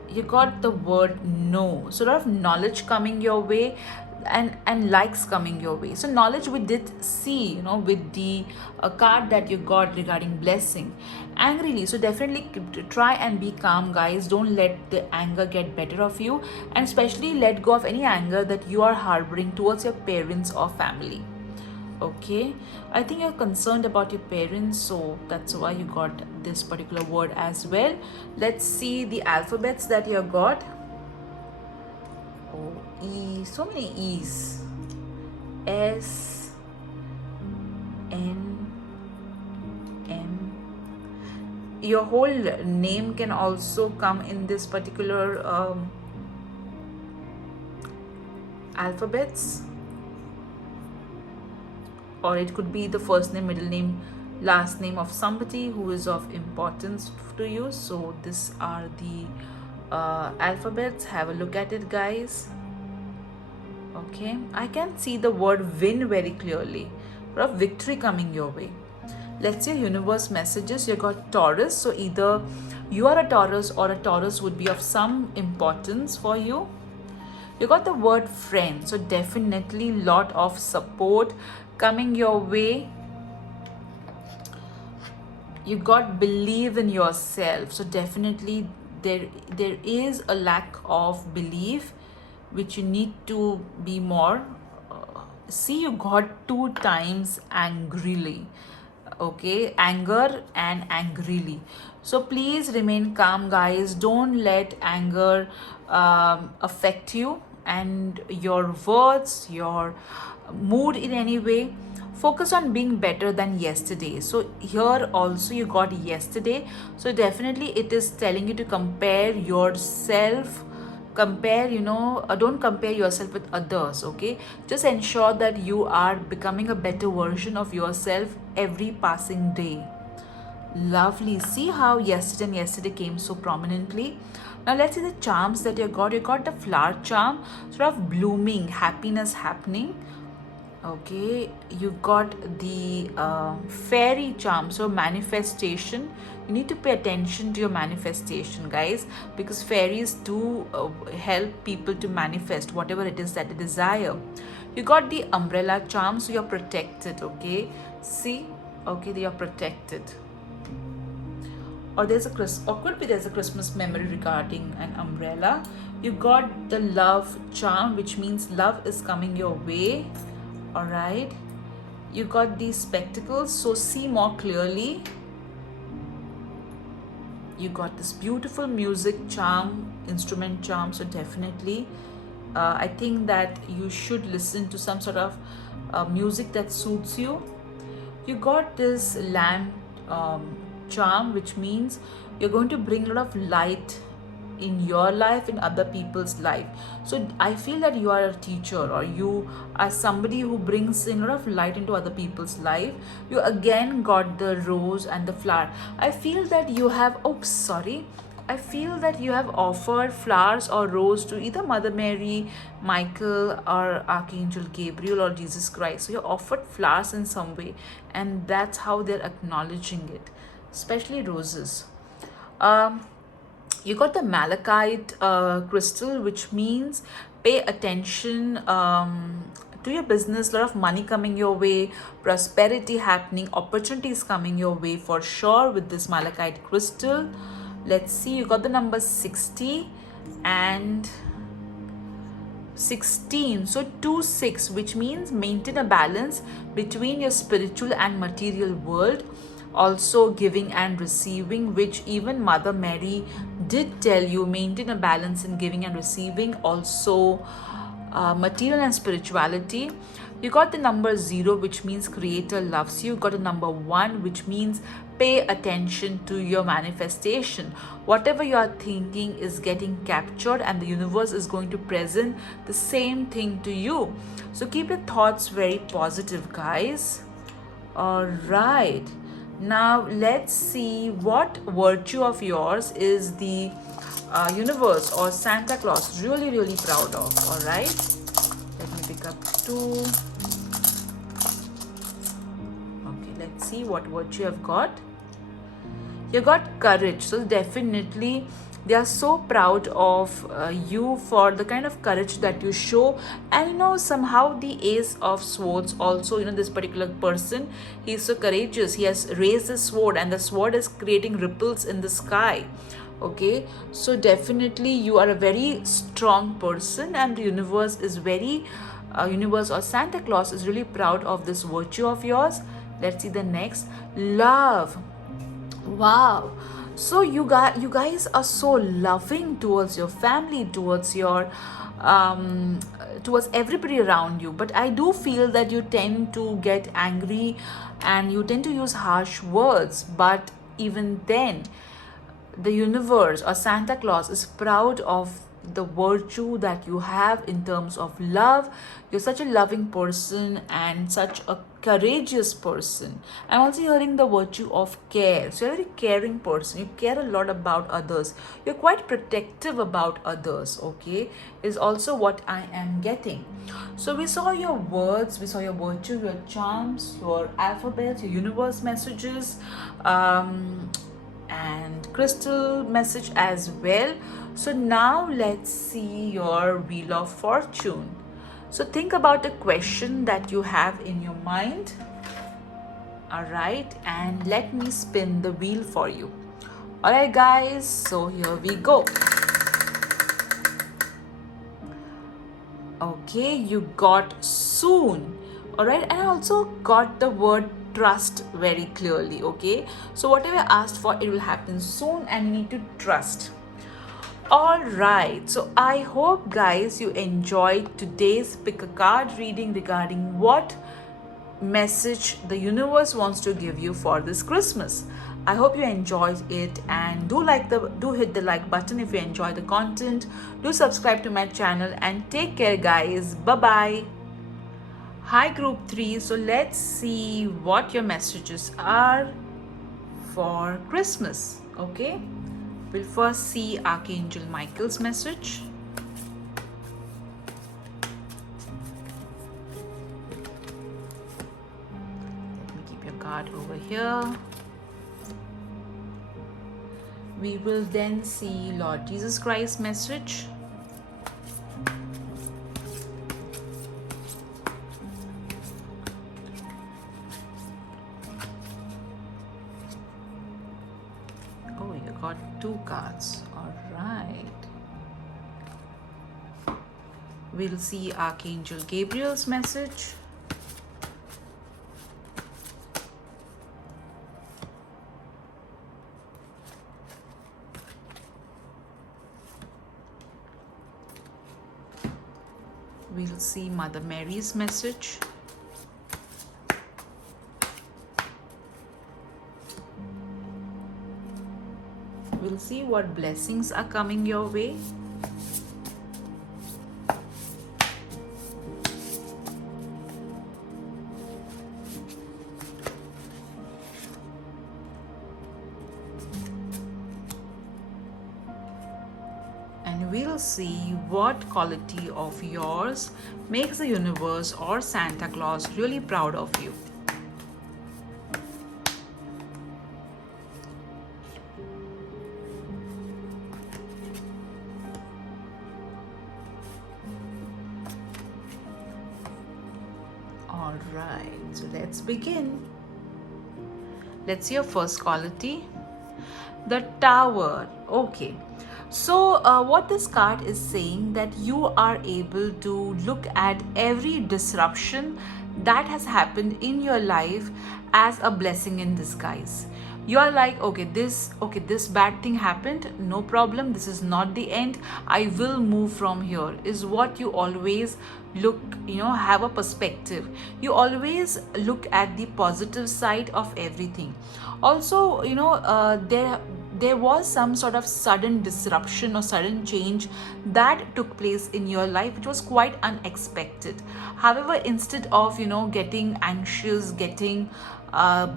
You got the word no. So a lot of knowledge coming your way and likes coming your way. So knowledge we did see, with the card that you got regarding blessing. Angrily, so definitely try and be calm, guys. Don't let the anger get better of you, and especially let go of any anger that you are harboring towards your parents or family. Okay, I think you're concerned about your parents, so that's why you got this particular word as well. Let's see the alphabets that you got. Oh, E, so many E's. S, N, M. Your whole name can also come in this particular alphabets, or it could be the first name, middle name, last name of somebody who is of importance to you. So these are the alphabets. Have a look at it, guys. Okay, I can see the word win very clearly, of victory coming your way. Let's say universe messages. You got Taurus, so either you are a Taurus or a Taurus would be of some importance for you. You got the word friend, so definitely lot of support coming your way. You got believe in yourself, so definitely there is a lack of belief which you need to be more. See, you got 2 times angrily. Okay, anger and angrily. So please remain calm, guys. Don't let anger affect you and your words, your mood in any way. Focus on being better than yesterday. So here also you got yesterday, so definitely it is telling you to compare yourself, don't compare yourself with others. Okay, just ensure that you are becoming a better version of yourself every passing day. Lovely. See how yesterday and yesterday came so prominently. Now let's see the charms that you got. You got the flower charm, sort of blooming, happiness happening. Okay, you got the fairy charm, so manifestation. You need to pay attention to your manifestation, guys, because fairies do help people to manifest whatever it is that they desire. You got the umbrella charm, so you're protected. Okay, see, okay, they are protected. Or there's a Christmas memory regarding an umbrella. You got the love charm, which means love is coming your way. All right, you got these spectacles, so see more clearly. You got this beautiful music charm, instrument charm, so definitely I think that you should listen to some sort of music that suits you. You got this lamp charm, which means you're going to bring a lot of light in your life, in other people's life. So I feel that you are a teacher, or you are somebody who brings in a lot of light into other people's life. You again got the rose and the flower. I feel that you have I feel that you have offered flowers or rose to either Mother Mary, Michael, or Archangel Gabriel, or Jesus Christ. So you offered flowers in some way, and that's how they're acknowledging it, especially roses. You got the malachite crystal, which means pay attention to your business. A lot of money coming your way, prosperity happening, opportunities coming your way for sure with this malachite crystal. Let's see, you got the number 60 and 16, so 2-6, which means maintain a balance between your spiritual and material world, also giving and receiving, which even Mother Mary did tell you, maintain a balance in giving and receiving, also material and spirituality. You got the number 0, which means creator loves you. You got a number 1, which means pay attention to your manifestation. Whatever you are thinking is getting captured, and the universe is going to present the same thing to you. So keep your thoughts very positive, guys. All right, now let's see what virtue of yours is the universe or Santa Claus really proud of. All right, let me pick up 2. Okay, let's see what virtue I've got. You got courage, so definitely they are so proud of you for the kind of courage that you show. And somehow the Ace of Swords also, this particular person, he is so courageous. He has raised the sword, and the sword is creating ripples in the sky. Okay, so definitely you are a very strong person, and the universe is universe or Santa Claus is really proud of this virtue of yours. Let's see the next. Love. Wow, so you guys are so loving towards your family, towards your towards everybody around you. But I do feel that you tend to get angry and you tend to use harsh words. But even then, the universe or Santa Claus is proud of the virtue that you have in terms of love. You're such a loving person and such a courageous person. I'm also hearing the virtue of care. So you're a very caring person. You care a lot about others. You're quite protective about others, okay? Is also what I am getting. So we saw your words, we saw your virtue, your charms, your alphabet, your universe messages, and crystal message as well. So now let's see your wheel of fortune. So think about a question that you have in your mind. All right, and let me spin the wheel for you. All right, guys, so here we go. Okay, you got soon. All right, and I also got the word trust very clearly. Okay, so whatever I asked for, it will happen soon, and you need to trust. All right, so I hope, guys, you enjoyed today's pick a card reading regarding what message the universe wants to give you for this Christmas. I hope you enjoyed it, and do hit the like button if you enjoy the content. Do subscribe to my channel and take care, guys. Bye bye. Hi group 3, so let's see what your messages are for Christmas. Okay, we'll first see Archangel Michael's message. Let me keep your card over here. We will then see Lord Jesus Christ's message. Oh, you got 2 cards. All right. We'll see Archangel Gabriel's message. We'll see Mother Mary's message. We'll see what blessings are coming your way. And we'll see what quality of yours makes the universe or Santa Claus really proud of you. All right, so let's begin. Let's see your first quality. The Tower. Okay. So what this card is saying, that you are able to look at every disruption that has happened in your life as a blessing in disguise. You are like, okay, this bad thing happened, no problem, this is not the end, I will move from here, is what you always look, have a perspective. You always look at the positive side of everything. Also, there was some sort of sudden disruption or sudden change that took place in your life, which was quite unexpected. However, instead of getting anxious, getting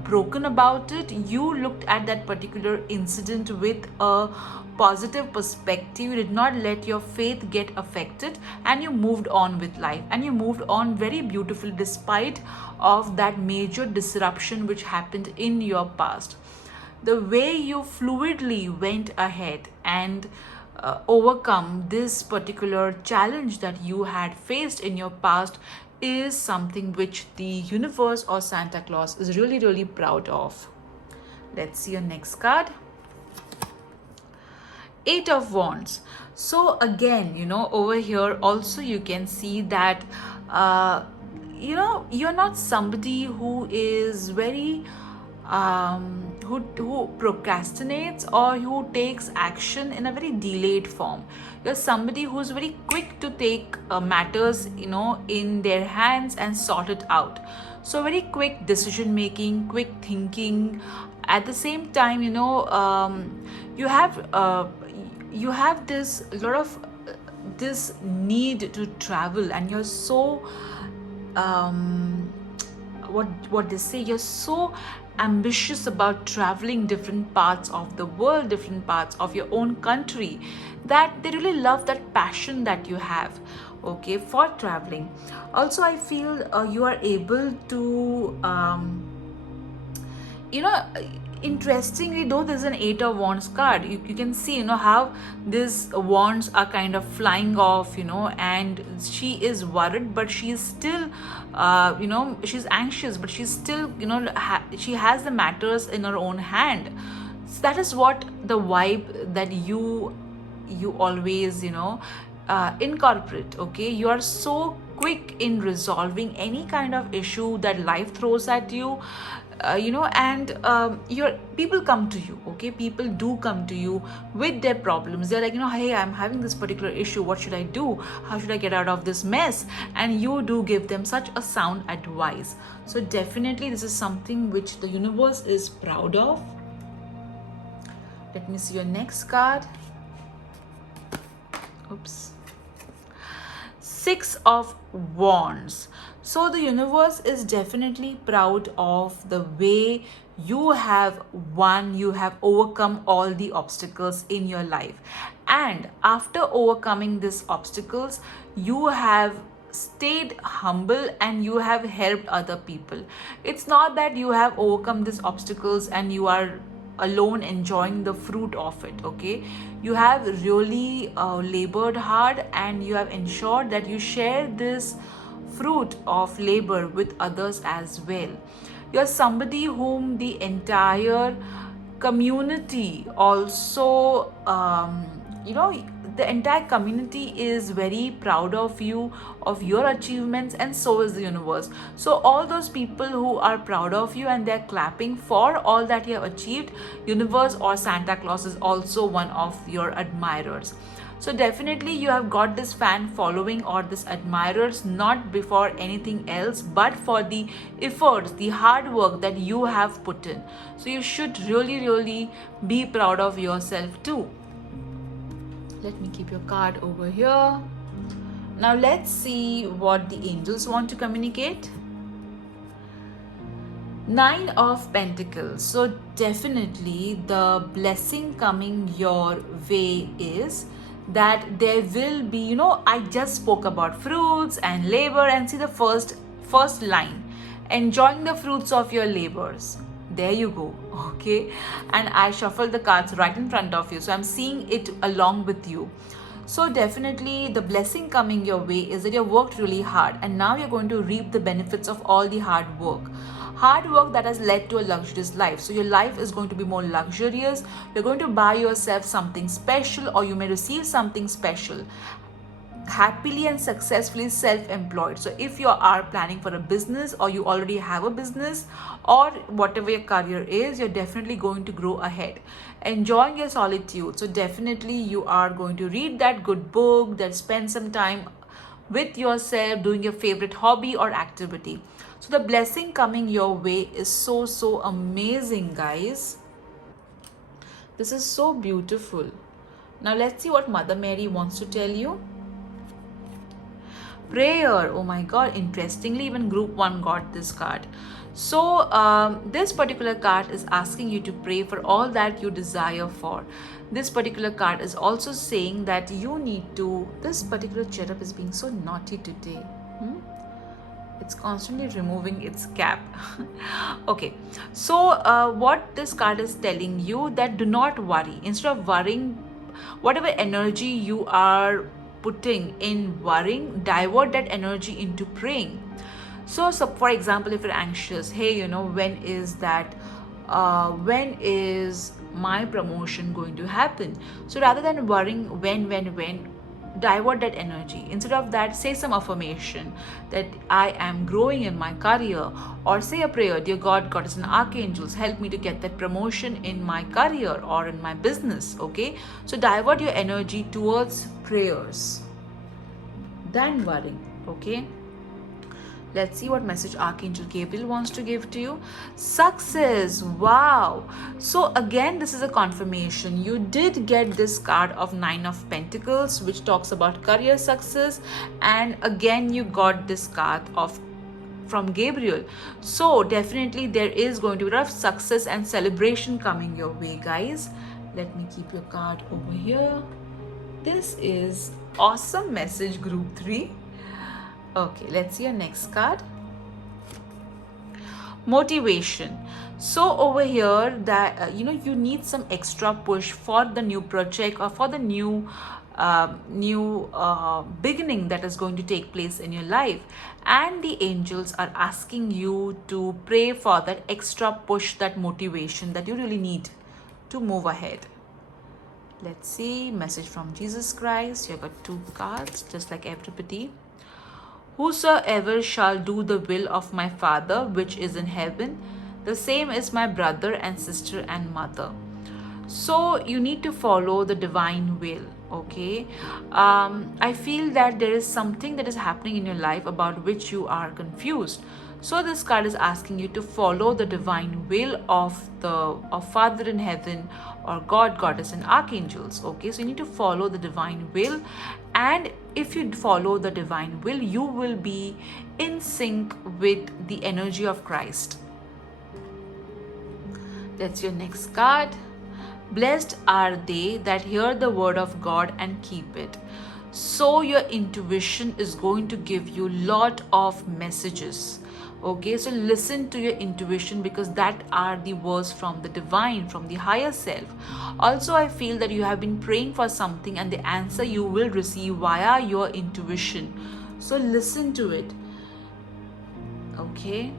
broken about it, you looked at that particular incident with a positive perspective. You did not let your faith get affected, and you moved on with life, and you moved on very beautifully despite of that major disruption which happened in your past. The way you fluidly went ahead and overcome this particular challenge that you had faced in your past is something which the universe or Santa Claus is really, really proud of. Let's see your next card. 8 of Wands. So again, over here also you can see that you're not somebody who is very who procrastinates or who takes action in a very delayed form. You're somebody who's very quick to take matters in their hands and sort it out. So very quick decision making, quick thinking. At the same time, you have this lot of this need to travel, and you're so what they say, you're so ambitious about traveling different parts of the world, different parts of your own country, that they really love that passion that you have, okay, for traveling. Also, I feel you are able to you know interestingly, though there's an eight of wands card, you can see, how these wands are kind of flying off, and she is worried, but she's still she's anxious, but she's still, she has the matters in her own hand. So that is what the vibe that you always incorporate. Okay, you are so quick in resolving any kind of issue that life throws at you, and your people come to you. Okay, people do come to you with their problems. They're like, hey, I'm having this particular issue, what should I do, how should I get out of this mess? And you do give them such a sound advice. So definitely this is something which the universe is proud of. Let me see your next card. Oops. Six of Wands. So the universe is definitely proud of the way you have won, you have overcome all the obstacles in your life. And after overcoming these obstacles, you have stayed humble and you have helped other people. It's not that you have overcome these obstacles and you are alone enjoying the fruit of it. Okay, you have really labored hard, and you have ensured that you share this fruit of labor with others as well. You're somebody whom the entire community also the entire community is very proud of you, of your achievements, and so is the universe. So all those people who are proud of you and they're clapping for all that you have achieved, universe or Santa Claus is also one of your admirers. So definitely you have got this fan following or this admirers, not before anything else, but for the efforts, the hard work that you have put in. So you should really be proud of yourself too. Let me keep your card over here. Now let's see what the angels want to communicate. Nine of Pentacles. So definitely the blessing coming your way is that there will be, I just spoke about fruits and labor, and see the first line, enjoying the fruits of your labors. There you go. Okay, and I shuffled the cards right in front of you, so I'm seeing it along with you. So definitely the blessing coming your way is that you worked really hard, and now you're going to reap the benefits of all the hard work that has led to a luxurious life. So your life is going to be more luxurious. You're going to buy yourself something special, or you may receive something special, happily and successfully self-employed. So if you are planning for a business, or you already have a business, or whatever your career is, you're definitely going to grow ahead, enjoying your solitude. So definitely you are going to read that good book, that spend some time with yourself doing your favorite hobby or activity. So the blessing coming your way is so amazing, guys. This is so beautiful. Now let's see what Mother Mary wants to tell you. Prayer. Oh my god, interestingly, even group 1 got this card. So this particular card is asking you to pray for all that you desire for. This particular card is also saying that you need to, this particular cherub is being so naughty today. It's constantly removing its cap. Okay, so what this card is telling you, that do not worry. Instead of worrying, whatever energy you are putting in worrying, divert that energy into praying. So for example, if you're anxious, hey, when is my promotion going to happen? So rather than worrying when, divert that energy. Instead of that, say some affirmation that I am growing in my career, or say a prayer, dear God, goddess and archangels, help me to get that promotion in my career or in my business. Okay, so divert your energy towards prayers than worrying. Okay, Let's see what message Archangel Gabriel wants to give to you. Success. Wow. So again, this is a confirmation. You did get this card of Nine of Pentacles, which talks about career success. And again, you got this card of from Gabriel. So definitely there is going to be a lot of success and celebration coming your way, guys. Let me keep your card over here. This is awesome message, group 3. Okay, let's see your next card. Motivation. So over here that you need some extra push for the new project or for the new beginning that is going to take place in your life, and the angels are asking you to pray for that extra push, that motivation that you really need to move ahead. Let's see message from Jesus Christ. You got 2 cards just like everybody. Whosoever shall do the will of my Father which is in heaven, the same is my brother and sister and mother. So you need to follow the divine will. Okay, I feel that there is something that is happening in your life about which you are confused. So this card is asking you to follow the divine will of Father in heaven, or God, Goddess, and archangels. Okay, so you need to follow the divine will, and if you follow the divine will, you will be in sync with the energy of Christ. That's your next card. Blessed are they that hear the word of God and keep it. So your intuition is going to give you lot of messages. Okay, so listen to your intuition, because that are the words from the divine, from the higher self. Also, I feel that you have been praying for something and the answer you will receive via your intuition. So listen to it. Okay.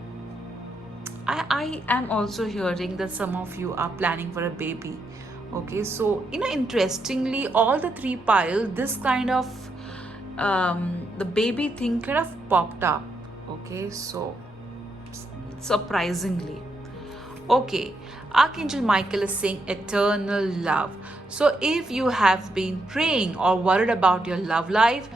I am also hearing that some of you are planning for a baby. Okay, so interestingly, all the 3 piles, this kind of the baby thing kind of popped up. Okay, so surprisingly. Okay, Archangel Michael is saying eternal love. So if you have been praying or worried about your love life,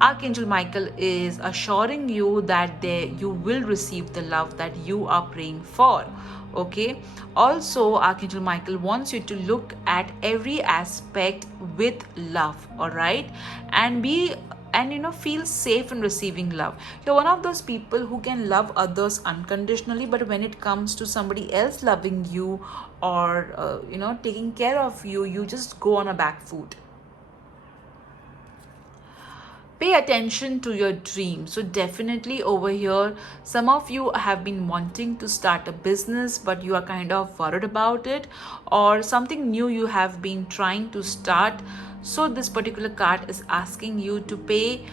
Archangel Michael is assuring you that you will receive the love that you are praying for. Okay, also Archangel Michael wants you to look at every aspect with love. All right, and feel safe in receiving love. You're one of those people who can love others unconditionally, but when it comes to somebody else loving you or taking care of you, you just go on a back foot. Pay attention to your dream. So definitely over here, some of you have been wanting to start a business, but you are kind of worried about it, or something new you have been trying to start. So this particular card is asking you to pay,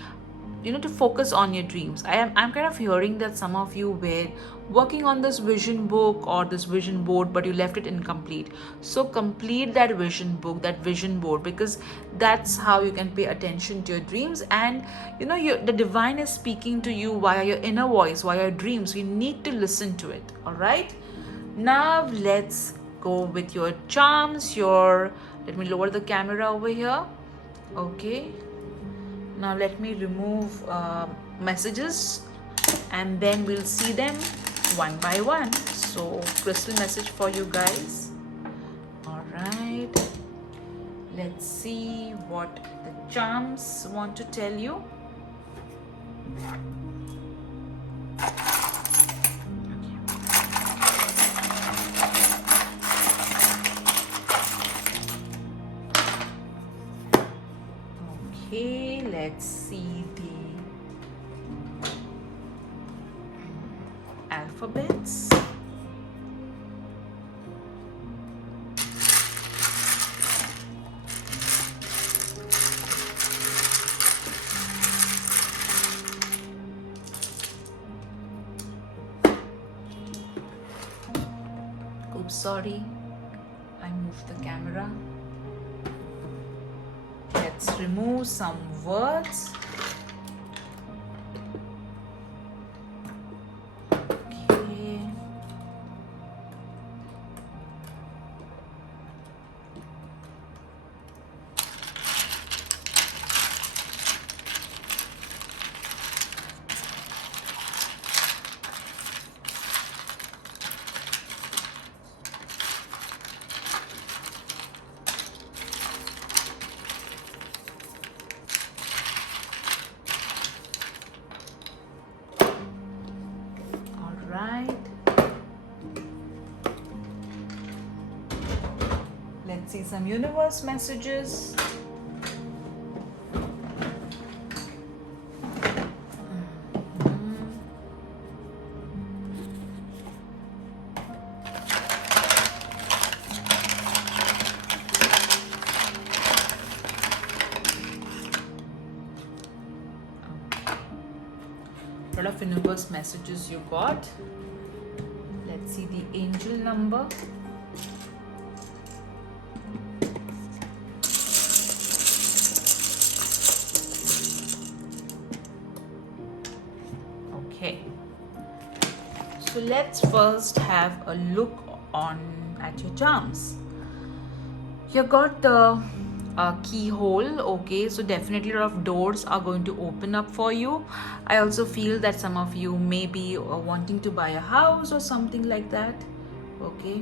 to focus on your dreams. I'm kind of hearing that some of you were working on this vision book or this vision board, but you left it incomplete. So complete that vision book, that vision board, because that's how you can pay attention to your dreams. And the divine is speaking to you via your inner voice, via your dreams. You need to listen to it. All right, now let's go with your charms. Let me lower the camera over here. Okay, now let me remove messages, and then we'll see them one by one. So crystal message for you guys. All right, let's see what the charms want to tell you. Okay, let's see the alphabets. Oops, sorry, I moved the camera. Let's remove some words. Okay. right. Let's see some universe messages. Lot of universe messages you got. Let's see the angel number. Okay, so let's first have a look on at your charms. You got the keyhole. Okay, so definitely a lot of doors are going to open up for you. I also feel that some of you may be wanting to buy a house or something like that. Okay,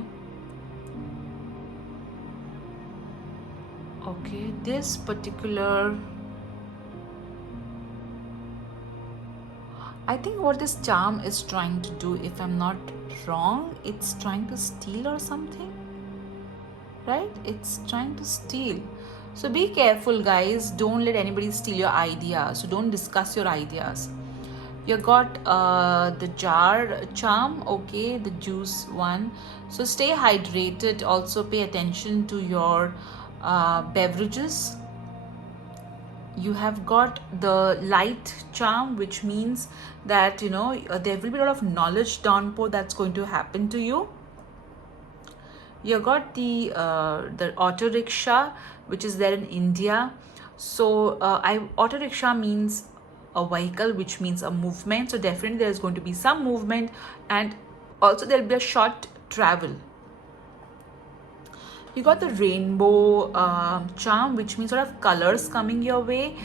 this particular, I think what this charm is trying to do, if I'm not wrong, it's trying to steal or something, right? It's trying to steal. So be careful, guys. Don't let anybody steal your ideas. So don't discuss your ideas. You got the jar charm, okay, the juice one. So stay hydrated. Also pay attention to your beverages. You have got the light charm, which means that there will be a lot of knowledge downpour that's going to happen to you. You got the auto rickshaw, which is there in India. So auto rickshaw means a vehicle, which means a movement. So definitely there is going to be some movement, and also there will be a short travel. You got the rainbow charm, which means sort of colors coming your way.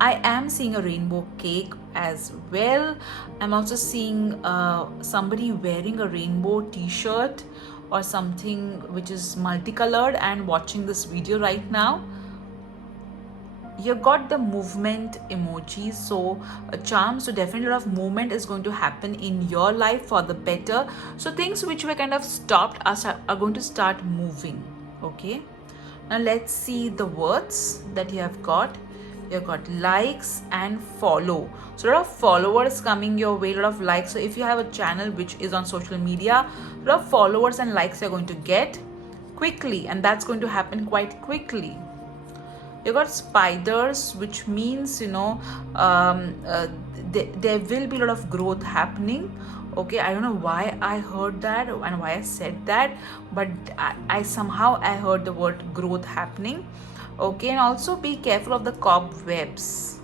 I am seeing a rainbow cake as well. I'm also seeing somebody wearing a rainbow t-shirt or something which is multicolored and watching this video right now. You got the movement emojis, so a charm. So definitely a lot of movement is going to happen in your life for the better. So things which were kind of stopped are going to start moving. Okay, now let's see the words that you have got. You've got likes and follow. So a lot of followers coming your way, a lot of likes. So if you have a channel which is on social media, a lot of followers and likes you're going to get quickly, and that's going to happen quite quickly. You got spiders, which means there will be a lot of growth happening. Okay, I don't know why I heard that and why I said that, but I somehow I heard the word growth happening. Okay, and also be careful of the cobwebs.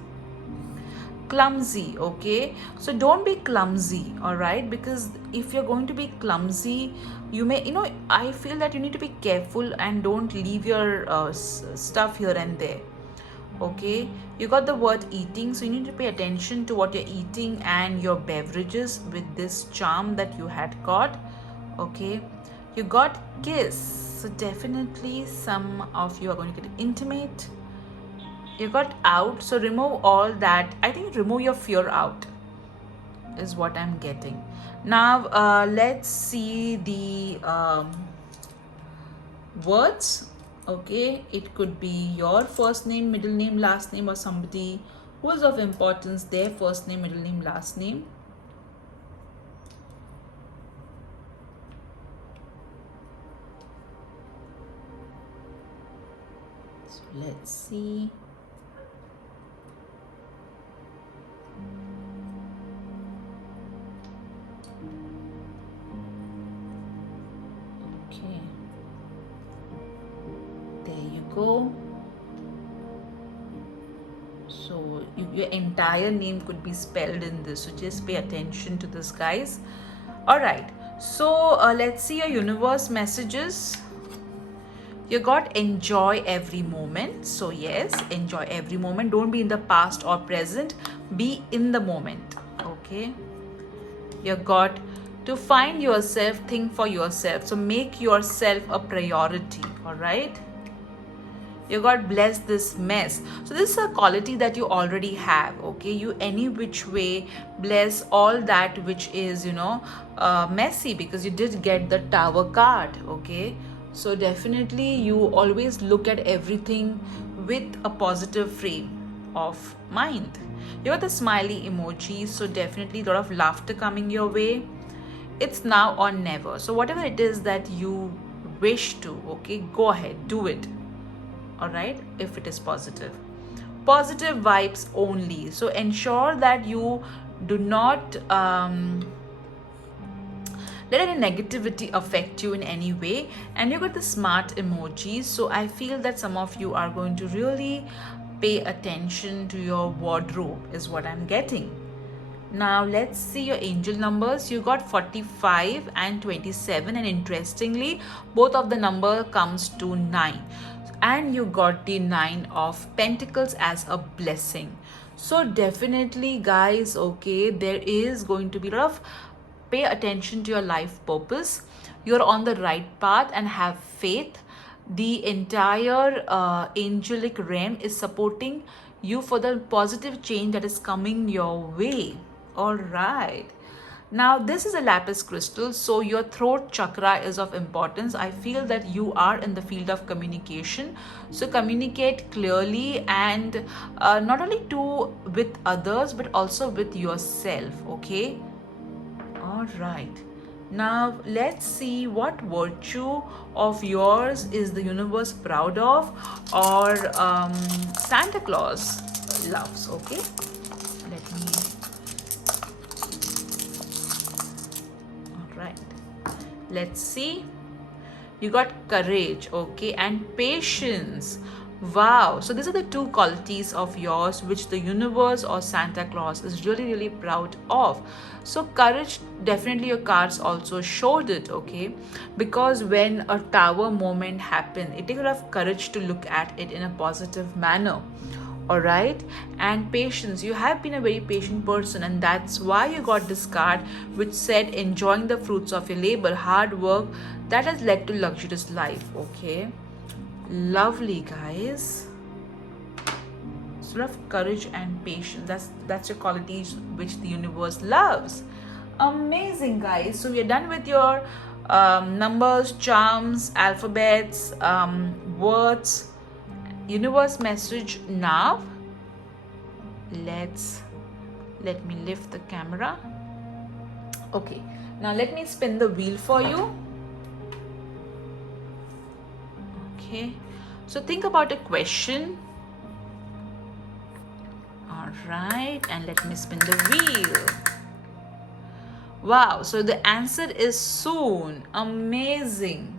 Clumsy. Okay, so don't be clumsy, all right, because if you're going to be clumsy, you may, I feel that you need to be careful and don't leave your stuff here and there. Okay, you got the word eating, so you need to pay attention to what you're eating and your beverages with this charm that you had got. Okay, you got kiss, so definitely some of you are going to get intimate. You got out, so remove all that. I think remove your fear out is what I'm getting. Now let's see the words. Okay, it could be your first name, middle name, last name, or somebody who is of importance, their first name, middle name, last name. So let's see. Okay, there you go. So your entire name could be spelled in this, so just pay attention to this, guys. All right, so let's see your universe messages. You got enjoy every moment. So yes, enjoy every moment. Don't be in the past or present, be in the moment. Okay, you got to find yourself, think for yourself, so make yourself a priority. All right, You got bless this mess. So this is a quality that you already have. Okay, you any which way bless all that which is, messy, because you did get the Tower card. Okay, so definitely you always look at everything with a positive frame of mind. You got the smiley emoji, so definitely a lot of laughter coming your way. It's now or never. So whatever it is that you wish to, okay, go ahead, do it. All right, if it is positive vibes only. So ensure that you do not let any negativity affect you in any way. And you got the smart emojis, so I feel that some of you are going to really pay attention to your wardrobe is what I'm getting. Now let's see your angel numbers. You got 45 and 27, and interestingly both of the number comes to 9, and you got the 9 of Pentacles as a blessing. So definitely guys, okay, there is going to be a lot of pay attention to your life purpose. You're on the right path and have faith. The entire angelic realm is supporting you for the positive change that is coming your way. All right, now this is a lapis crystal, so your throat chakra is of importance. I feel that you are in the field of communication, so communicate clearly, and not only to with others but also with yourself. Okay, all right, now let's see what virtue of yours is the universe proud of, or Santa Claus loves. Okay, let me. All right, let's see. You got courage, okay, and patience. Wow, so these are the two qualities of yours which the universe or Santa Claus is really proud of. So courage, definitely your cards also showed it, okay, because when a tower moment happened, it takes a lot of courage to look at it in a positive manner. All right, and patience, you have been a very patient person, and that's why you got this card which said enjoying the fruits of your labor, hard work that has led to luxurious life. Okay, lovely guys, sort of courage and patience, that's your qualities which the universe loves. Amazing guys, so we're done with your numbers, charms, alphabets, words, universe message. Now let me lift the camera. Okay, now let me spin the wheel for you. Okay, so think about a question. All right, and let me spin the wheel. Wow, so the answer is soon. Amazing.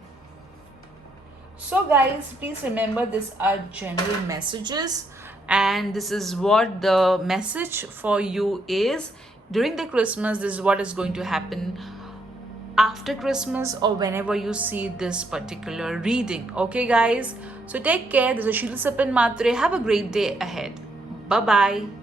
So guys, please remember these are general messages, and this is what the message for you is during the Christmas. This is what is going to happen after Christmas or whenever you see this particular reading. Okay guys, so take care. This is Sheila Sapin Matre. Have a great day ahead. Bye bye.